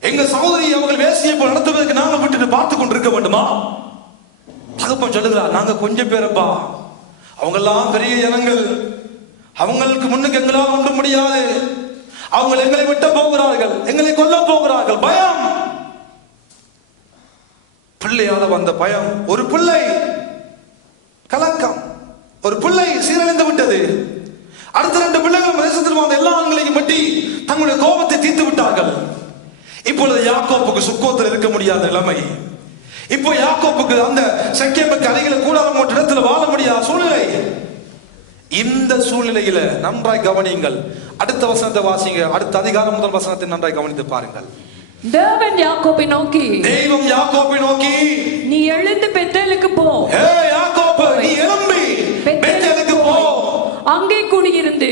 எங்க சகோதரி அவர்கள் வேசியை போல நடத்துவதற்கு நாங்க விட்டுட்டு பார்த்து கொண்டிருக்க வேண்டுமா? தகப்பன் சொல்லுகிறார், நாங்க கொஞ்சம் பேரப்பா, அவங்க எல்லாம் பெரிய ஜனங்கள், அவங்களுக்கு முன்னுக்கு எங்களால் ஒன்றும் முடியாது, அவங்க எங்களை விட்டு போகிறார்கள், எங்களை கொல்ல போகிறார்கள். பயம், பிள்ளையால வந்த பயம். ஒரு பிள்ளை கலக்கம், ஒரு பிள்ளை சீரழிந்து விட்டது. அடுத்த 2 பிள்ளைகள் தேசத்தில் வந்த எல்லா ஆண்களையும் வெட்டி தங்களுடைய கோபத்தை தீர்த்து விட்டார்கள். இப்பொழுது யாக்கோப்புக்கு சுக்கோத்தில் இருக்க முடியாத நிலைமை. இப்போ யாக்கோப்புக்கு அந்த செக்கேமுக்கு அருகில் கூடாரம் போட்ட இடத்துல வாழ முடியாத சூழ்நிலை. இந்த சூழ்நிலையில நன்றாய் கவனியுங்கள். அடுத்த வசனத்தை வாசிங்க. அடுத்த அதிகாரம் முதல் வசனத்தை நன்றாய் கவனித்து பாருங்கள். தேவன் யாக்கோபை நோக்கி, தெய்வம் யாக்கோபை நோக்கி, நீ எழுந்து பெத்தேலுக்கு போ. யாக்கோபு, நீ எழும்பி பெத்தேலுக்கு போ. அங்கே குடியிருந்து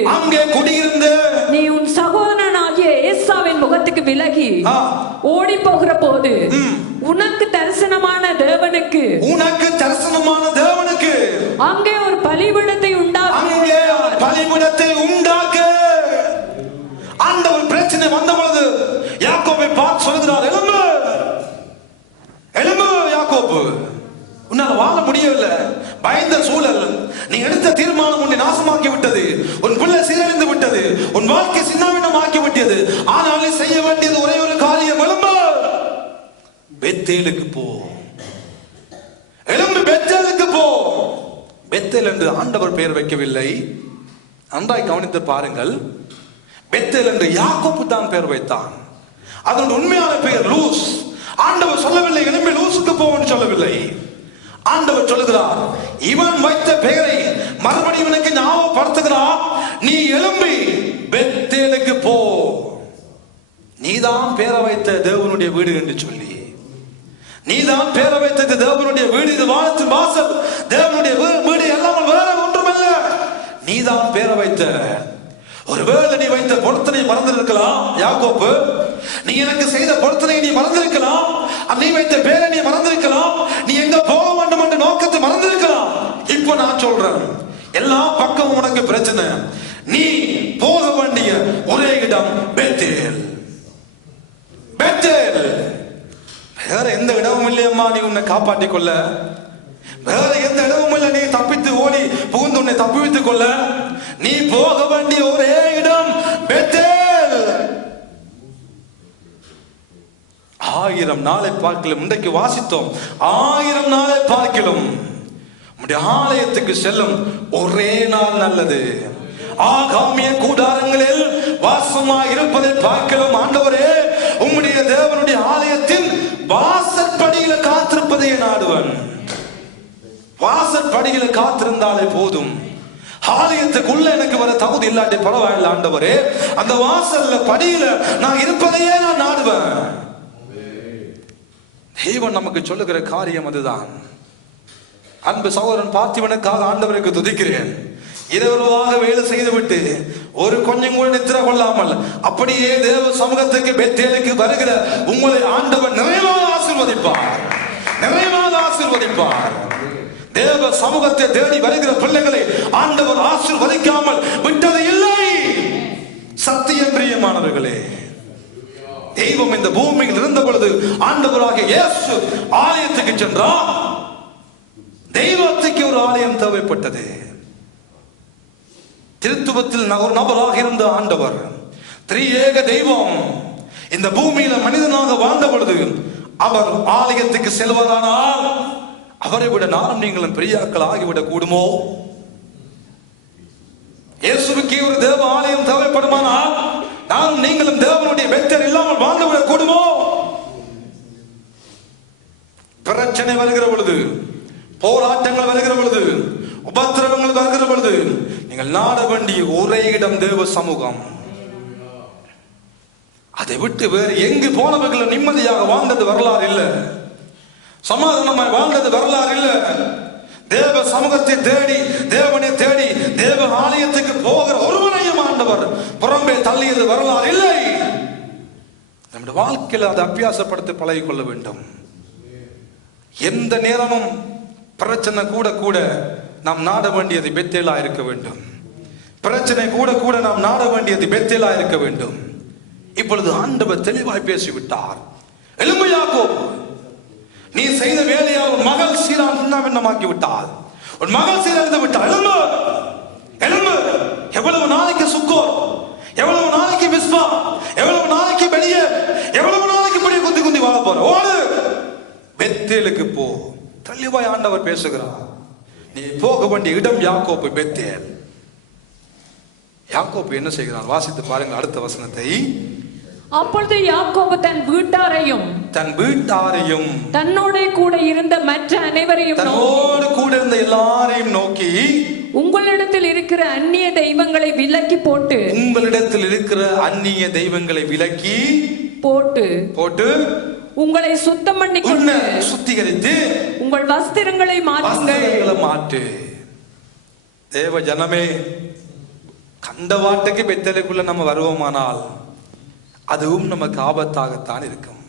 நீ உன் சகோதரனாகிய ஏசாவின் முகத்துக்கு விலகி ஓடி போகிற போது உனக்கு தரிசனமான தேவனுக்கு அங்கே ஒரு பலிபீடத்தை உண்டாக்கு. ஆண்டவர் பிரச்சனை வந்த பொழுது யாக்கோபை பார்த்து சொல்கிறார், எழும்பு எழும்பு யாக்கோபு, உன்னால வாழ முடியவில்லை, பயந்த சூழல், நீ எடுத்த தீர்மானம் உன்னை நாசமாக்கி விட்டது, உன் பிள்ளை சீரழிந்து விட்டது, உன் வாழ்க்கை சின்னாபின்னம் ஆக்கி விட்டது. ஆனால் நீ செய்ய வேண்டியது ஒரே ஒரு காரியம், எழும்பு பெத்தேலுக்கு போ. எழும்பு பெத்தேலுக்கு போ. பெத்தேல் என்று ஆண்டவர் பெயர் வைக்கவில்லை. நன்றாய் கவனித்து பாருங்கள். பெத்தேல் என்று யாக்கோபு தான் பெயர் வைத்தான். அதன் உண்மையான பெயர் லூஸ். ஆண்டவர் சொல்லவில்லை எழும்பி லூசுக்கு போன்னு சொல்லவில்லை. ஆண்டவர் சொல்லுகிறார், இவன் வைத்த பெயரை மறுபடியும் இவனுக்கு ஞாபகப்படுத்துகிறார். நீ எழும்பி பெத்தேலுக்கு போ. நீதான் பேர வைத்த தேவனுடைய வீடு என்று சொல்லி, நீதான் பேர வைத்தது தேவனுடைய வீடு, இது வானத்தின் வாசல், தேவனுடைய வீடு எல்லாம் வேற ஒன்றுமல்ல. நீதான் பேர வைத்த. ஒருவேளை நீ வைத்த பொருத்தனை மறந்திருக்கலாம் யாக்கோப்பு, நீ எனக்கு செய்த பொருத்தனை நீ மறந்திருக்கலாம், நீ வைத்த பேரை நீ மறந்திருக்கலாம், நீ எங்க போக வேண்டும் என்ற நோக்கத்தை மறந்திருக்கலாம். இப்ப நான் சொல்றேன், எல்லா பக்கமும் உனக்கு பிரச்சனை, நீ போக வேண்டிய ஒரே இடம் பெத்தேல். பெத்தேல், வேற எந்த இடமும் இல்லையம்மா நீ உன்னை காப்பாற்றிக் கொள்ள, வேற எந்த இடமும் இல்லை நீ தப்பித்து ஓடி புகுந்து உன்னை தப்பித்துக் கொள்ள. நீ போக வேண்டிய ஒரே இடம் பெத்தேல். 1000 நாளை பார்க்கலாம். இன்றைக்கு வாசித்தோம், 1000 நாளை பார்க்கலாம். உம்முடைய ஆலயத்துக்கு செல்லும் ஒரே நாள் நல்லது. ஆகாமிய கூடாரங்களில் வாசமாய் இருப்பதை பார்க்கலாம். ஆண்டவரே, உம்முடைய தேவனுடைய ஆலயத்தின் வாசற்படியில காத்திருப்பதை நாடுவன். வாசற்படியில காத்திருந்தாலே போதும். ஆலயத்துக்குள்ள எனக்கு வர தகுதி இல்லாட்டி பரவாயில்ல ஆண்டவரே, அந்த வாசல்ல படியில நான் இருப்பதையே நான் நாடுவேன். தேவன் நமக்கு சொல்லுகிற காரியம் அதுதான். அன்பு சகோதரன் பார்த்திவனுக்காக ஆண்டவருக்கு துதிக்கிறேன். இரவுவாக வேலை செய்துவிட்டு ஒரு கொஞ்சம் கூட நித்திர கொள்ளாமல் அப்படியே தேவ சமூகத்துக்கு பெத்தேலுக்கு வருகிற உங்களை ஆண்டவர் நிறைவாக ஆசீர்வதிப்பார், நிறைவாக ஆசீர்வதிப்பார். தேவ சமூகத்தை தேடி வருகிற பிள்ளைகளை ஆண்டவர் ஆசீர்வதிக்காமல் விட்டது இல்லை. சத்தியம் பிரியமானவர்களே, தெய்வம் இந்த பூமியில் இருந்த பொழுது ஆண்டவராக இயேசு ஆலயத்துக்கு சென்றார். தெய்வத்துக்கு ஒரு ஆலயம் தேவைப்பட்டது. திருத்துவத்தில் ஒரு நபராக இருந்த ஆண்டவர், திரியேக தெய்வம் இந்த பூமியில மனிதனாக வாழ்ந்த பொழுது அவர் ஆலயத்துக்கு செல்வதானால் அவரை விட நானும் நீங்களும் பெரியாக்கள் ஆகிவிடக் கூடுமோ? இயேசுவுக்கு ஒரு தேவ ஆலயம் தேவைப்படுமானால் நானும் நீங்களும் தேவனுடைய பெத்தேல் இல்லாமல் வாழ்ந்துவிடக் கூடுமோ? பிரச்சனை வருகிற பொழுது, போராட்டங்கள் வருகிற பொழுது, உபத்திரவங்கள் வருகிற பொழுது நீங்கள் நாட வேண்டிய ஒரே இடம் தேவ சமூகம். அதை விட்டு வேறு எங்கு போனவர்கள் நிம்மதியாக வாழ்ந்தது வரலாறு இல்லை, சமாதானமாய் வாழ்ந்தது வரலாறு இல்லை. தேவ சமூகத்தை தேடி, தேவனை தேடி தேவ ஆலயத்துக்கு போகிற ஒருவனையும் ஆண்டவர் புறம்பே தள்ளியது வரலாறு இல்லை. நம்முடைய வாழ்க்கையில் அதை அபியாசப்படுத்தி பழகிக் கொள்ள வேண்டும். எந்த நேரமும் பிரச்சனை கூட கூட நாம் நாட வேண்டியது பெத்தேலா இருக்க வேண்டும். பிரச்சனை கூட கூட நாம் நாட வேண்டியது பெத்தேலா இருக்க வேண்டும். இப்பொழுது ஆண்டவர் தெளிவாய் பேசிவிட்டார். எழும்பு யாக்கோபு, நீ செய்த வேலையால் உன் மகள் சீராமாக்கி விட்டாள், உன் மகள் சீரழிந்து விட்டாள். எழும்பு, எழும்பு. எவ்வளவு நாளைக்கு சுக்கோர், எவ்வளவு நாளைக்கு மிஸ்பா, எவ்வளவு நாளைக்கு வெளியே, எவ்வளவு நாளைக்கு முடிய குந்தி குந்தி வாழ போற? ஓடு, பெத்தேலுக்கு போ. தெளிவாய் ஆண்டவர் பேசுகிறார். நீ போக வேண்டிய இடம் யாக்கோப்பு, பெத்தேல். யாக்கோப்பு என்ன செய்கிறார்? வாசித்து பாருங்கள் அடுத்த வசனத்தை. அப்பொழுது யாக்கோபு தன் வீட்டாரையும் தன்னோட கூட இருந்த மற்ற அனைவரையும், தன்னோடு கூட இருந்த எல்லாரையும் நோக்கி, உங்களிடத்தில் இருக்கிற அந்நிய தெய்வங்களை விலக்கி போட்டு, உங்களிடத்தில் இருக்கிற அந்நிய தெய்வங்களை விலக்கி போட்டு உங்களை சுத்தம் பண்ணி கொண்டு, சுத்திகரித்து உங்கள் வஸ்திரங்களை மாற்று. தேவ ஜனமே, கண்டவாட்டுக்கு பெத்தலுக்குள்ள நம்ம வருவோமானால் அதுவும் நமக்கு ஆபத்தாகத்தான் இருக்கும்.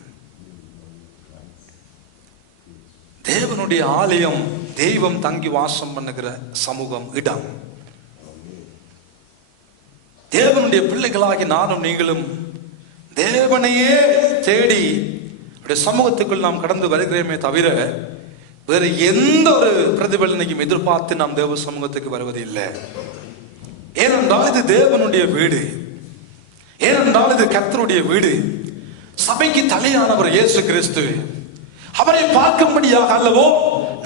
தேவனுடைய ஆலயம், தெய்வம் தங்கி வாசம் பண்ணுகிற சமூகம், இடம். தேவனுடைய பிள்ளைகளாகி நானும் நீங்களும் தேவனையே தேடி சமூகத்துக்குள் நாம் கடந்து வருகிறோமே தவிர வேறு எந்த ஒரு பிரதிபலனையும் எதிர்பார்த்து நாம் தேவ சமூகத்துக்கு வருவது இல்லை. ஏனென்றால் இது தேவனுடைய வீடு, ஏனென்றால் இது கர்த்தருடைய வீடு. சபைக்கு தலையானவர் இயேசு கிறிஸ்து. அவரை பார்க்கும்படியாக அல்லவோ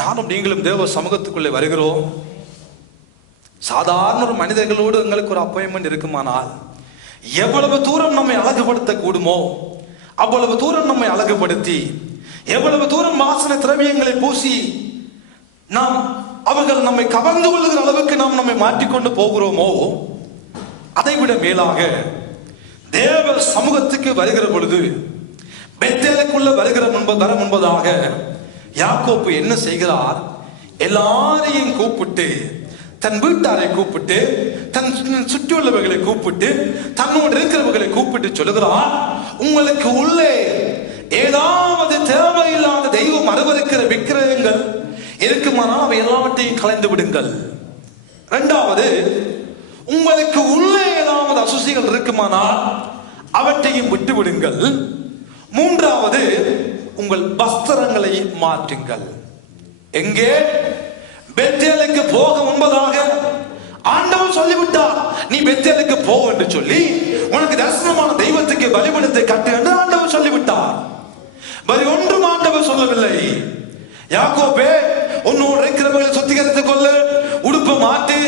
நானும் நீங்களும் தேவ சமூகத்துக்குள்ளே வருகிறோம். சாதாரண ஒரு மனிதர்களோடு எங்களுக்கு ஒரு அப்பாயின்மெண்ட் இருக்குமானால் எவ்வளவு தூரம் நம்மை அழகுபடுத்த கூடுமோ அவ்வளவு தூரம் நம்மை அழகுபடுத்தி, எவ்வளவு தூரம் வாசனை திரவியங்களை பூசி நாம் அவர்கள் நம்மை கவர்ந்து கொள்ளுகிற அளவுக்கு நாம் நம்மை மாற்றிக்கொண்டு போகிறோமோ, அதைவிட மேலாக தேவ சமூகத்துக்கு வருகிற பொழுது, பெத்தேலுக்குள்ள வர முன்பதாக யாக்கோப்பு என்ன செய்கிறார்? எல்லாரையும் கூப்பிட்டு, தன் வீட்டாரை கூப்பிட்டு, தன் சுற்றியுள்ளவர்களை கூப்பிட்டு, தன்னோடு இருக்கிறவர்களை கூப்பிட்டு சொல்லுகிறார், உங்களுக்கு உள்ளே ஏதாவது தேவையில்லாத தெய்வம் அருவருக்கிற விக்கிரகங்கள் இருக்குமானால் அவை எல்லாவற்றையும் கலைந்து விடுங்கள். இரண்டாவது, உங்களுக்கு உள்ளே ஏதாவது அசுசிகள் இருக்குமானால் அவற்றையும் விட்டு விடுங்கள். மூன்றாவது, உங்கள் வஸ்திரங்களை மாற்றுங்கள். எங்கே? பெத்தேலுக்கு போக முன்பதாக ஆண்டவர் சொல்லிவிட்டார், நீ பெத்தேலுக்கு போ என்று சொல்லி, உனக்கு தரிசனமான தெய்வத்துக்கு பலிபீடத்தை கட்டு என்று ஆண்டவர் சொல்லிவிட்டார். வேறு ஒன்றும் ஆண்டவர் சொல்லவில்லை. யாக்கோபே, உன்னோடு இருக்கிறவர்கள் சுத்திகரித்துக் கொள்ள, உடுப்பு மாட்டு,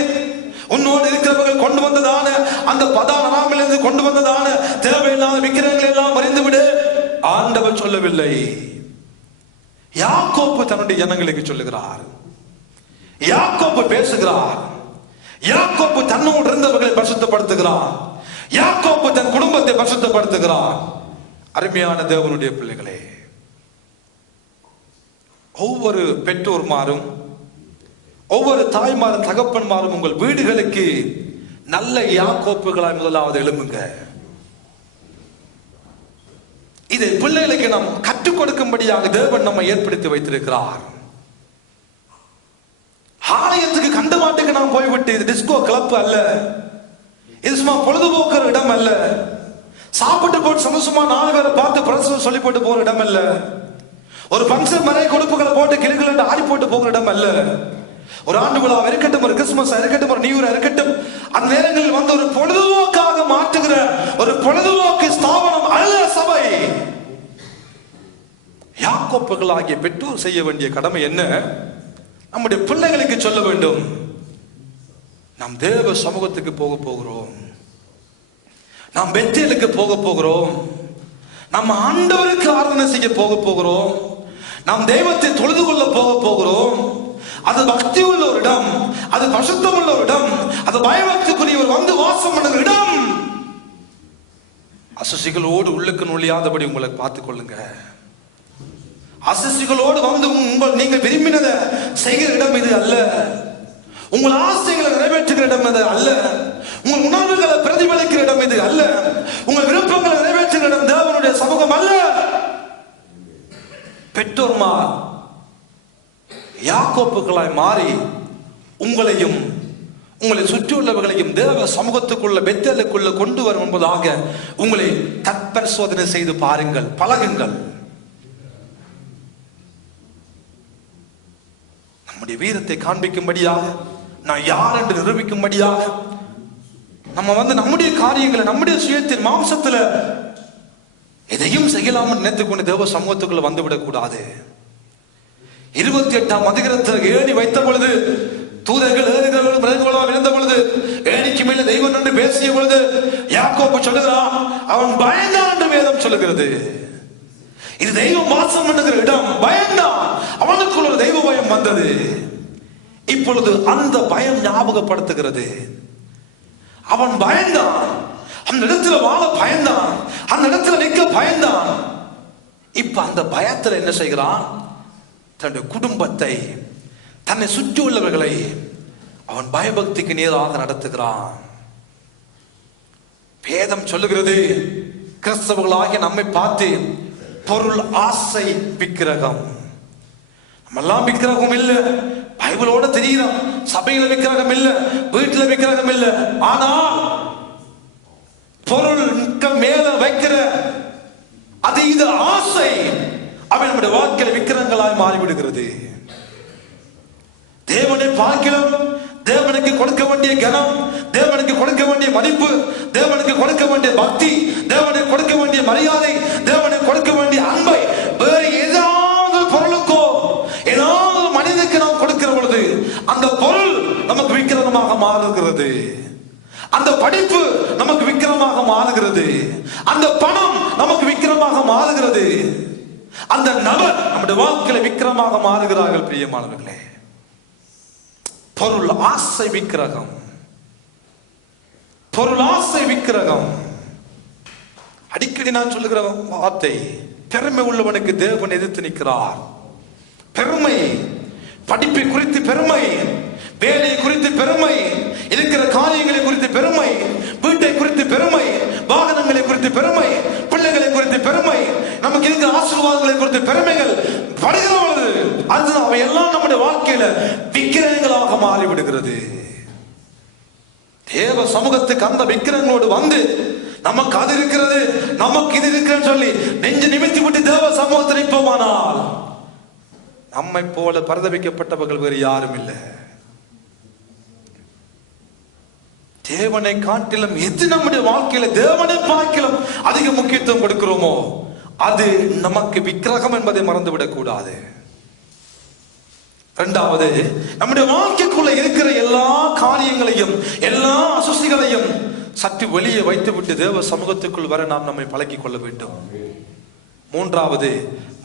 உன்னோடு இருக்கிறவர்கள் கொண்டு வந்ததான அந்த பதானாமிலிருந்து கொண்டு வந்ததான தேவையில்லாத விக்கிரகங்கள் எல்லாம் மறைந்து விடு ஆண்டவர் சொல்லவில்லை. யாக்கோபு தன்னுடைய ஜனங்களுக்கு சொல்லுகிறார். யாக்கோபு பேசுகிறார். யாக்கோபு தன்னோடு இருந்தவர்களை பரிசுத்தப்படுத்துகிறார். யாக்கோபு தன் குடும்பத்தை பரிசுத்தப்படுத்துகிறார். அருமையான தேவனுடைய பிள்ளைகளே, ஒவ்வொரு பெற்றோர்மாரும், ஒவ்வொரு தாய்மாரும், தகப்பன்மாரும் உங்கள் வீடுகளுக்கு நல்ல யாக்கோப்புகளாய் முதலாவது எழும்புங்க. இதை பிள்ளைகளுக்கு நாம் கற்றுக் கொடுக்கும்படியாக தேவன் நம்மை ஏற்படுத்தி வைத்திருக்கிறார். ஆலயத்துக்கு கண்ட மாட்டுக்கு நாம் போய்விட்டு, இது டிஸ்கோ கிளப் அல்ல, இது சும்மா பொழுதுபோக்குற இடம் அல்ல, சாப்பிட்டு போட்டு சந்தோஷமா 4 பேரை பார்த்து பிரசவம் சொல்லி போட்டு போற இடம் அல்ல, ஒரு பங்கன் மறை கொடுப்புகளை போட்டு கிளுகள் ஆடி போட்டு போகிற இடம் அல்ல. ஒரு ஆண்டு விழா இருக்கட்டும், ஒரு கிறிஸ்துமஸ் இருக்கட்டும், ஒரு நியூ இயர் இருக்கட்டும், அந்த நேரங்களில் வந்து ஒரு பொழுதுபோக்காக மாற்றுகிற ஒரு பொழுதுபோக்கு ஸ்தாபனம் அல்ல சபை. யாக்கோப்புகளாகிய பெற்றோர் செய்ய வேண்டிய கடமை என்ன? நம்முடைய பிள்ளைகளுக்கு சொல்ல வேண்டும், நாம் தேவ சமூகத்துக்கு போக போகிறோம், நாம் பெத்தேலுக்கு போக போகிறோம், நம்ம ஆண்டவருக்கு ஆராதனை செய்ய போக போகிறோம், நாம் தெய்வத்தை தொழுது கொள்ள போக போகிறோம். அது பக்தி உள்ள ஒரு இடம், அது பரிசுத்தம் உள்ள ஒரு இடம், அது பயபக்திக்குரியவர் வந்து வாசம் பண்ணுகிற இடம். அசுசிகளோடு உள்ளுக்கு நுழையாதபடி உங்களை பார்த்துக் கொள்ளுங்க. அசுசிகளோடு வந்து நீங்கள் விரும்பினதை செய்கிற இடம் இது அல்ல. உங்கள் ஆசைகளை நிறைவேற்றுகிற இடம் இது அல்ல. உங்கள் உணர்வுகளை பிரதிபலிக்கிற இடம் இது அல்ல. உங்கள் விருப்பங்களை நிறைவேற்றுகிற இடம் தேவனுடைய சமூகம் அல்ல. பெற்றோர்மார் யாக்கோப்புகளாய் மாறி உங்களையும் உங்களை சுற்றியுள்ளவர்களையும் தேவ சமூகத்துக்குள்ள பெத்தேலுக்குள்ள கொண்டு வரும் என்பதாக உங்களை தற்பரிசோதனை செய்து பாருங்கள், பழகுங்கள். நம்முடைய வீரத்தை காண்பிக்கும்படியாக, நான் யார் என்று நிரூபிக்கும்படியாக, நம்ம நம்முடைய காரியங்களை நம்முடைய சுயத்தின் மாம்சத்துல எதையும் செய்யலாம்னு நினைத்துக்கொண்டு தேவ சமூகத்துக்குள்ள வந்துவிடக் கூடாது. 28ஆம் அதிகாரத்தில் ஏணி வைத்த பொழுது தூதர்கள் விழுந்த பொழுது, ஏணிக்கு மேல தெய்வம் என்று பேசிய பொழுது யாக்கோபு சொல்லுகிறான், அவன் பயந்தான் என்று வேதம் சொல்லுகிறது. இது தெய்வம் வாசம் பண்ணுகிற இடம். பயந்தான், அவனுக்குள்ள ஒரு தெய்வ பயம் வந்தது. இப்பொழுது அந்த பயம் ஞாபகப்படுத்துகிறது. அவன் பயந்தான், அந்த இடத்துல வாழ பயந்தான், அந்த இடத்துல நிற்க பயந்தான். இப்ப அந்த பயத்துல என்ன செய்கிறான்? தன்னுடைய குடும்பத்தை, தன்னை சுற்றி உள்ளவர்களை அவன் பயபக்திக்கு நேராக நடத்துகிறான். வேதம் சொல்லுகிறது, கிறிஸ்தவர்களாகிய நம்மை பார்த்து பொருள் ஆசை விக்கிரகம். நம்மெல்லாம் விக்கிரகம் இல்ல, பைபிளோட தெரிகிறோம். சபையில விக்கிரகம் இல்ல, வீட்டுல விக்கிரகம் இல்ல. ஆனால் பொருள் மேல வைக்கிற அதீத ஆசை அவன் நம்முடைய வாழ்க்கையில விக்கிரகங்களாய் மாறிவிடுகிறது. தேவனை பார்க்கிறோம், தேவனுக்கு கொடுக்க வேண்டிய கனம், தேவனுக்கு கொடுக்க வேண்டிய மதிப்பு, தேவனுக்கு கொடுக்க வேண்டிய பக்தி, தேவனுக்கு கொடுக்க வேண்டிய மரியாதை, தேவனுக்கு கொடுக்க வேண்டிய அன்பை வேறு ஏதாவது பொருளுக்கோ ஏதாவது மனிதனுக்கு நாம் கொடுக்கிற பொழுது அந்த பொருள் நமக்கு விக்கிரகமாக மாறுகிறது. அந்த படிப்பு நமக்கு விக்கிரமாக மாறுகிறது. அந்த பணம் நமக்கு விக்கிரமாக மாறுகிறது. அந்த நபர் நம்முடைய வாழ்க்கையில விக்கிரமாக மாறுகிறார்கள். பிரியமானவர்களே, பொருள் ஆசை விக்கிரகம், பொருள் ஆசை விக்கிரகம். அடிக்கடி நான் சொல்லுகிற வார்த்தை, பெருமை உள்ளவனுக்கு தேவன் எதிர்த்து நிற்கிறார். பெருமை, படிப்பை குறித்து பெருமை, வேலையை குறித்து பெருமை, இருக்கிற காரியங்களை குறித்து பெருமை, வீட்டை குறித்து பெருமை, வாகனங்களை குறித்து பெருமை, பிள்ளைகளை குறித்து பெருமை, நமக்கு இருக்கிற ஆசீர்வாதங்களை குறித்து பெருமைகள் படுகிறது. அது அவை எல்லாம் நம்முடைய வாழ்க்கையில விக்கிரகங்களாக மாறிவிடுகிறது. தேவ சமூகத்துக்கு அந்த விக்கிரகங்களோடு வந்து நமக்கு அது இருக்கிறது, நமக்கு இது இருக்கிறது சொல்லி நெஞ்சு நிமித்தி விட்டு தேவ சமூகத்தில் நிற்போமானால் நம்மை போல பரிதபிக்கப்பட்டவர்கள் வேறு யாரும் இல்லை. தேவனை காட்டிலும் எது நம்முடைய வாழ்க்கையில தேவனை பார்க்கிலும் அதிக முக்கியத்துவம் கொடுக்கிறோமோ அது நமக்கு விக்கிரகம் என்பதை மறந்துவிடக் கூடாது. இரண்டாவது, நம்முடைய வாழ்க்கைக்குள்ள இருக்கிற எல்லா காரியங்களையும் எல்லா அசுசிகளையும் சற்று வெளியே வைத்துவிட்டு தேவ சமூகத்துக்குள் வர நாம் நம்மை பழக்கிக் கொள்ள வேண்டும். மூன்றாவது,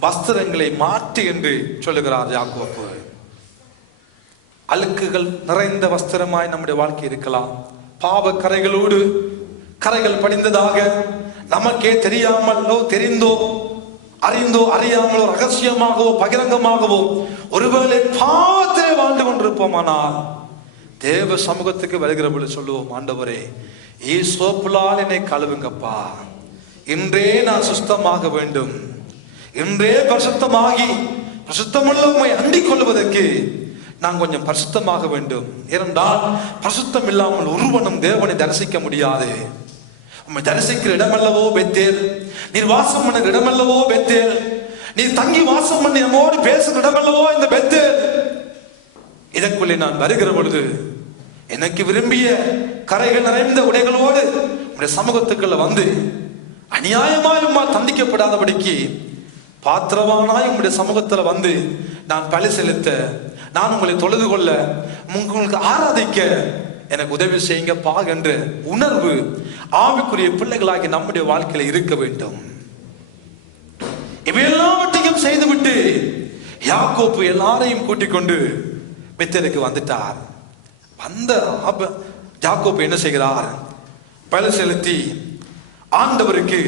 வஸ்திரங்களை மாற்று என்று சொல்லுகிறார் யாக்கோபு. அழுக்குகள் நிறைந்த வஸ்திரமாய் நம்முடைய வாழ்க்கை இருக்கலாம். பாவ கரைகளோடு கரைகள் படிந்ததாக நமக்கே தெரியாமலோ தெரிந்தோ அறிந்தோ அறியாமலோ ரகசியமாகவோ பகிரங்கமாகவோ ஒருவேளை பாவத்திலே வாழ்ந்து கொண்டிருப்போமானால் தேவ சமூகத்துக்கு வருகிற பொழுது சொல்லுவோம், ஆண்டவரே சோப்புலால் என்னை கழுவுங்கப்பா, இன்றே நான் சுத்தமாக வேண்டும், இன்றே பரிசுத்தமாகி பரிசுத்தமுள்ள உம்மை அண்டிக் கொள்வதற்கு நான் கொஞ்சம் பரிசுத்தமாக வேண்டும். ஏனென்றால் பரிசுத்தம் இல்லாமல் ஒருவனும் தேவனை தரிசிக்க முடியாது. உம்மை தரிசிக்கிற இடமல்லவோ பெத்தேல், நீர் வாசம் பண்ண இடமல்லவோ பெத்தேல், நீர் தங்கி வாசம் பண்ணி நம்மோடு பேசுகிற இடமல்லவோ இந்த பெத்தேல். இதற்குள்ளே நான் வருகிற பொழுது எனக்கு விரும்பிய கரைகள் நிறைந்த உடைகளோடு உடைய சமூகத்துக்குள்ள வந்து அநியாயமாய் உம்மால் தண்டிக்கப்படாதபடிக்கு பாத்திரவானாய் உங்களுடைய சமூகத்துல வந்து நான் பலி செலுத்த, நான் உங்களை தொழுது கொள்ள, உங்களுக்கு ஆராதிக்க எனக்கு உதவி செய்யுங்கப்பா என்ற உணர்வு ஆவிக்குரிய பிள்ளைகளாகி நம்முடைய வாழ்க்கையில இருக்க வேண்டும். இவையெல்லாவற்றையும் செய்துவிட்டு யாக்கோப்பு எல்லாரையும் கூட்டிக் கொண்டு பெத்தேலுக்கு வந்துட்டார். வந்த யாக்கோப்பு என்ன செய்கிறார்? பலி செலுத்தி ஆண்டவருக்கு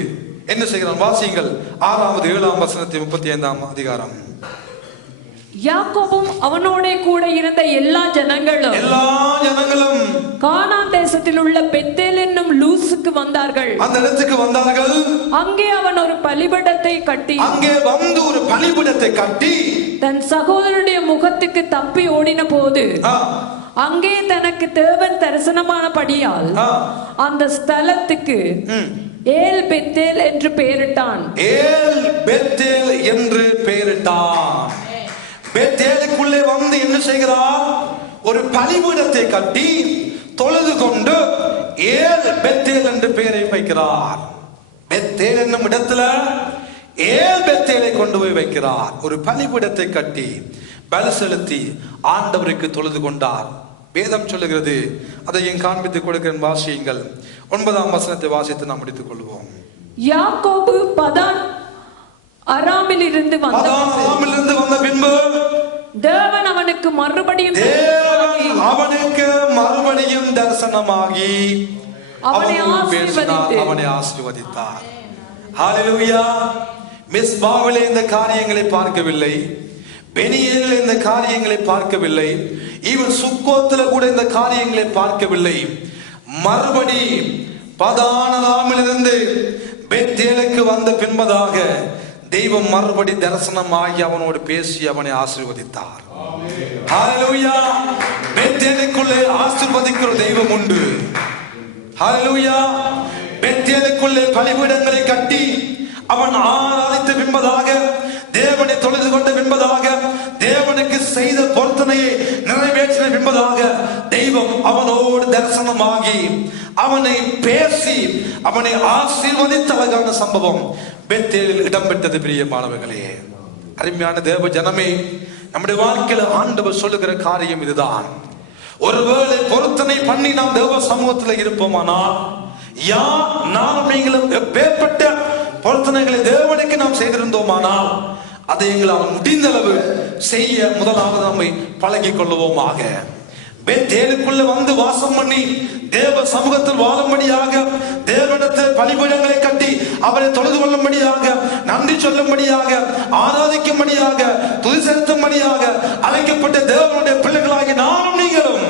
என்ன செய்கிறான்? வாசியுங்கள் 6வது 7ஆம் வசனத்தை 35ஆம் அதிகாரம். யாக்கோபும் அவனோட கூட இருந்த எல்லா ஜனங்களும் கானான் தேசத்தில் உள்ள பெத்தேல் என்னும் லூசுக்கு வந்தார்கள். அந்த இடத்துக்கு வந்தார்கள். அங்கே அவன் ஒரு பலிபீடத்தை கட்டி, அங்கே வந்து ஒரு பலிபீடத்தை கட்டி தன் சகோதரனுடைய முகத்துக்கு தப்பி ஓடின போது அங்கே தனக்கு தேவன் தரிசனமானபடியால் அந்த ஸ்தலத்துக்கு ஏல் பெத்தேல் என்று பெயரிட்டான். ஏல் பெத்தேல் என்று பெயரிட்டான். பெத்தேலுக்குள்ளே வந்து என்ன செய்கிறார்? ஒரு பலிபீடத்தை கட்டி தொழுது கொண்டு ஏல் பெத்தேல் என்று பெயரை வைக்கிறார். பெத்தேல் என்னும் இடத்துல ஏல் பெத்தேலை கொண்டு போய் வைக்கிறார். ஒரு பலிபீடத்தை கட்டி பலி செலுத்தி ஆண்டவருக்கு தொழுது கொண்டார். வேதம் சொல்லுகிறது, அதையும் காண்பித்துக் கொடுக்கிறேன், வாசியுங்கள். 9ஆம் வசனத்தை வாசித்து நாம் முடித்துக் கொள்வோம். யாக்கோபு பதான் அராமில் இருந்து வந்த பின்பு தேவன் அவனுக்கு மறுபடியும் தரிசனமாகி அவனை ஆசீர்வதித்தார். ஹல்லேலூயா. மிஸ்பாவிலே இந்த காரியங்களை பார்க்கவில்லை, பெனியேலில் இந்த காரியங்களை பார்க்கவில்லை, ஈவன் சுக்கோத்தில் கூட இந்த காரியங்களை பார்க்கவில்லை. மறுபடி பதானராமிலிருந்து பெத்தேலுக்கு வந்த பின்பதாக தெய்வம் மறுபடி தரிசனமாகி அவனோடு பேசி அவனை ஆசீர்வதித்தார். ஹல்லேலூயா. பெத்தேலுக்குள்ளே ஆசீர்வதிக்கிற தெய்வம் உண்டு. ஹல்லேலூயா. பெத்தேலுக்குள்ளே பலிபீடங்களை கட்டி அவன் ஆராதித்த பின்பதாக, தேவனை தொழுது கொண்ட பின்பதாக, தேவனுக்கு செய்த பொருத்தனையை நிறைவேற்றின பின்பதாக தெய்வம் அவனோடு தரிசனமாகி அவனை பேசி அவனை ஆசீர்வதித்த அழகான சம்பவம் பெத்தேலில் இடம்பெற்றது. பிரியமானவர்களே, அருமையான தேவ ஜனமே, நம்முடைய வாழ்க்கையில ஆண்டவர் சொல்லுகிற காரியம் இதுதான். ஒருவேளை பொருத்தனை பண்ணி நாம் தேவ சமூகத்தில் இருப்போமானால், நானும் நீங்களும் எப்பேற்பட்ட பொருத்தனைகளை தேவனுக்கு நாம் செய்திருந்தோமானால் அதை எங்களால் முடிந்த அளவு செய்ய முதலாவது நம்மை பழகிக் கொள்ளுவோமாக. பெத்தேலுக்குள்ள வந்து வாசம் பண்ணி தேவ சமூகத்தில் வாழும்படியாக, தேவனிடத்தில் பலிபீடங்களை கட்டி அவரை தொழுது கொள்ளும்படியாக, நன்றி சொல்லும்படியாக, ஆராதிக்கும்படியாக, துதி செலுத்தும்படியாக அழைக்கப்பட்ட தேவனுடைய பிள்ளைகளாகி நானும் நீங்களும்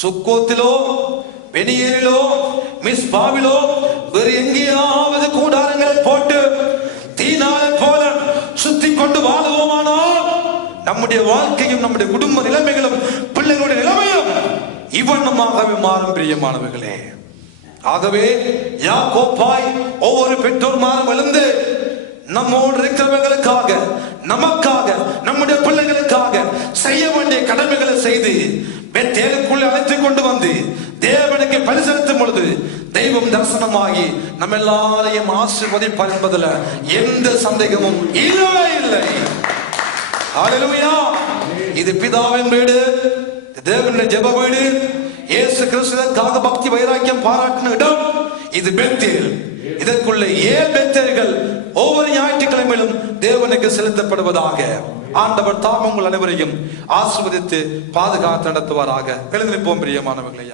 சுக்கோத்திலோ பெனியேலிலோ மிஸ்பாவிலோ வேறு எங்கேயாவது கூடாரங்களை போட்டு தீனாலை போல சுத்தி கொண்டு வாழுவோமானால் நம்முடைய வாழ்க்கையும் நம்முடைய குடும்ப நிலைமைகளும் பிள்ளைகளுடைய நிலைமையும் இவ்வண்ணமாகவே மாறும். பிரியமானவர்களே, ஆகவே யாக்கோபாய் ஒவ்வொரு பெற்றோர்மாரும் எழுந்து நம்மோடு இருக்கிறவர்களுக்காக, நமக்காக, நம்முடைய பிள்ளைகளுக்காக செய்ய வேண்டிய கடமைகளை செய்து பெத்தேலுக்குள்ளே அழைத்துக் கொண்டு வந்து தேவனுக்கு பலி செலுத்தும் பொழுது தெய்வம் தரிசனமாகி நம்ம எல்லாரையும் ஆசீர்வதிப்பார் என்பதில் எந்த சந்தேகமும் இல்லவே இல்லை. ஹல்லேலூயா. இது பிதாவின் வீடு, தேவனுடைய ஜெப வீடு, இயேசு கிறிஸ்துவுக்காக பக்தி வைராக்கியம் பாராட்டின இடம் இது பெத்தேல். இதற்குள்ள ஏழு பெத்தேல்கள் ஒவ்வொரு ஞாயிற்றுக்கிழமையிலும் தேவனுக்கு செலுத்தப்படுவதாக ஆண்டவர் தாம் உங்கள் அனைவரையும் ஆசீர்வதித்து பாதுகாத்து நடத்துவாராக. எழுந்திருப்போம் பிரியமானவர்களே.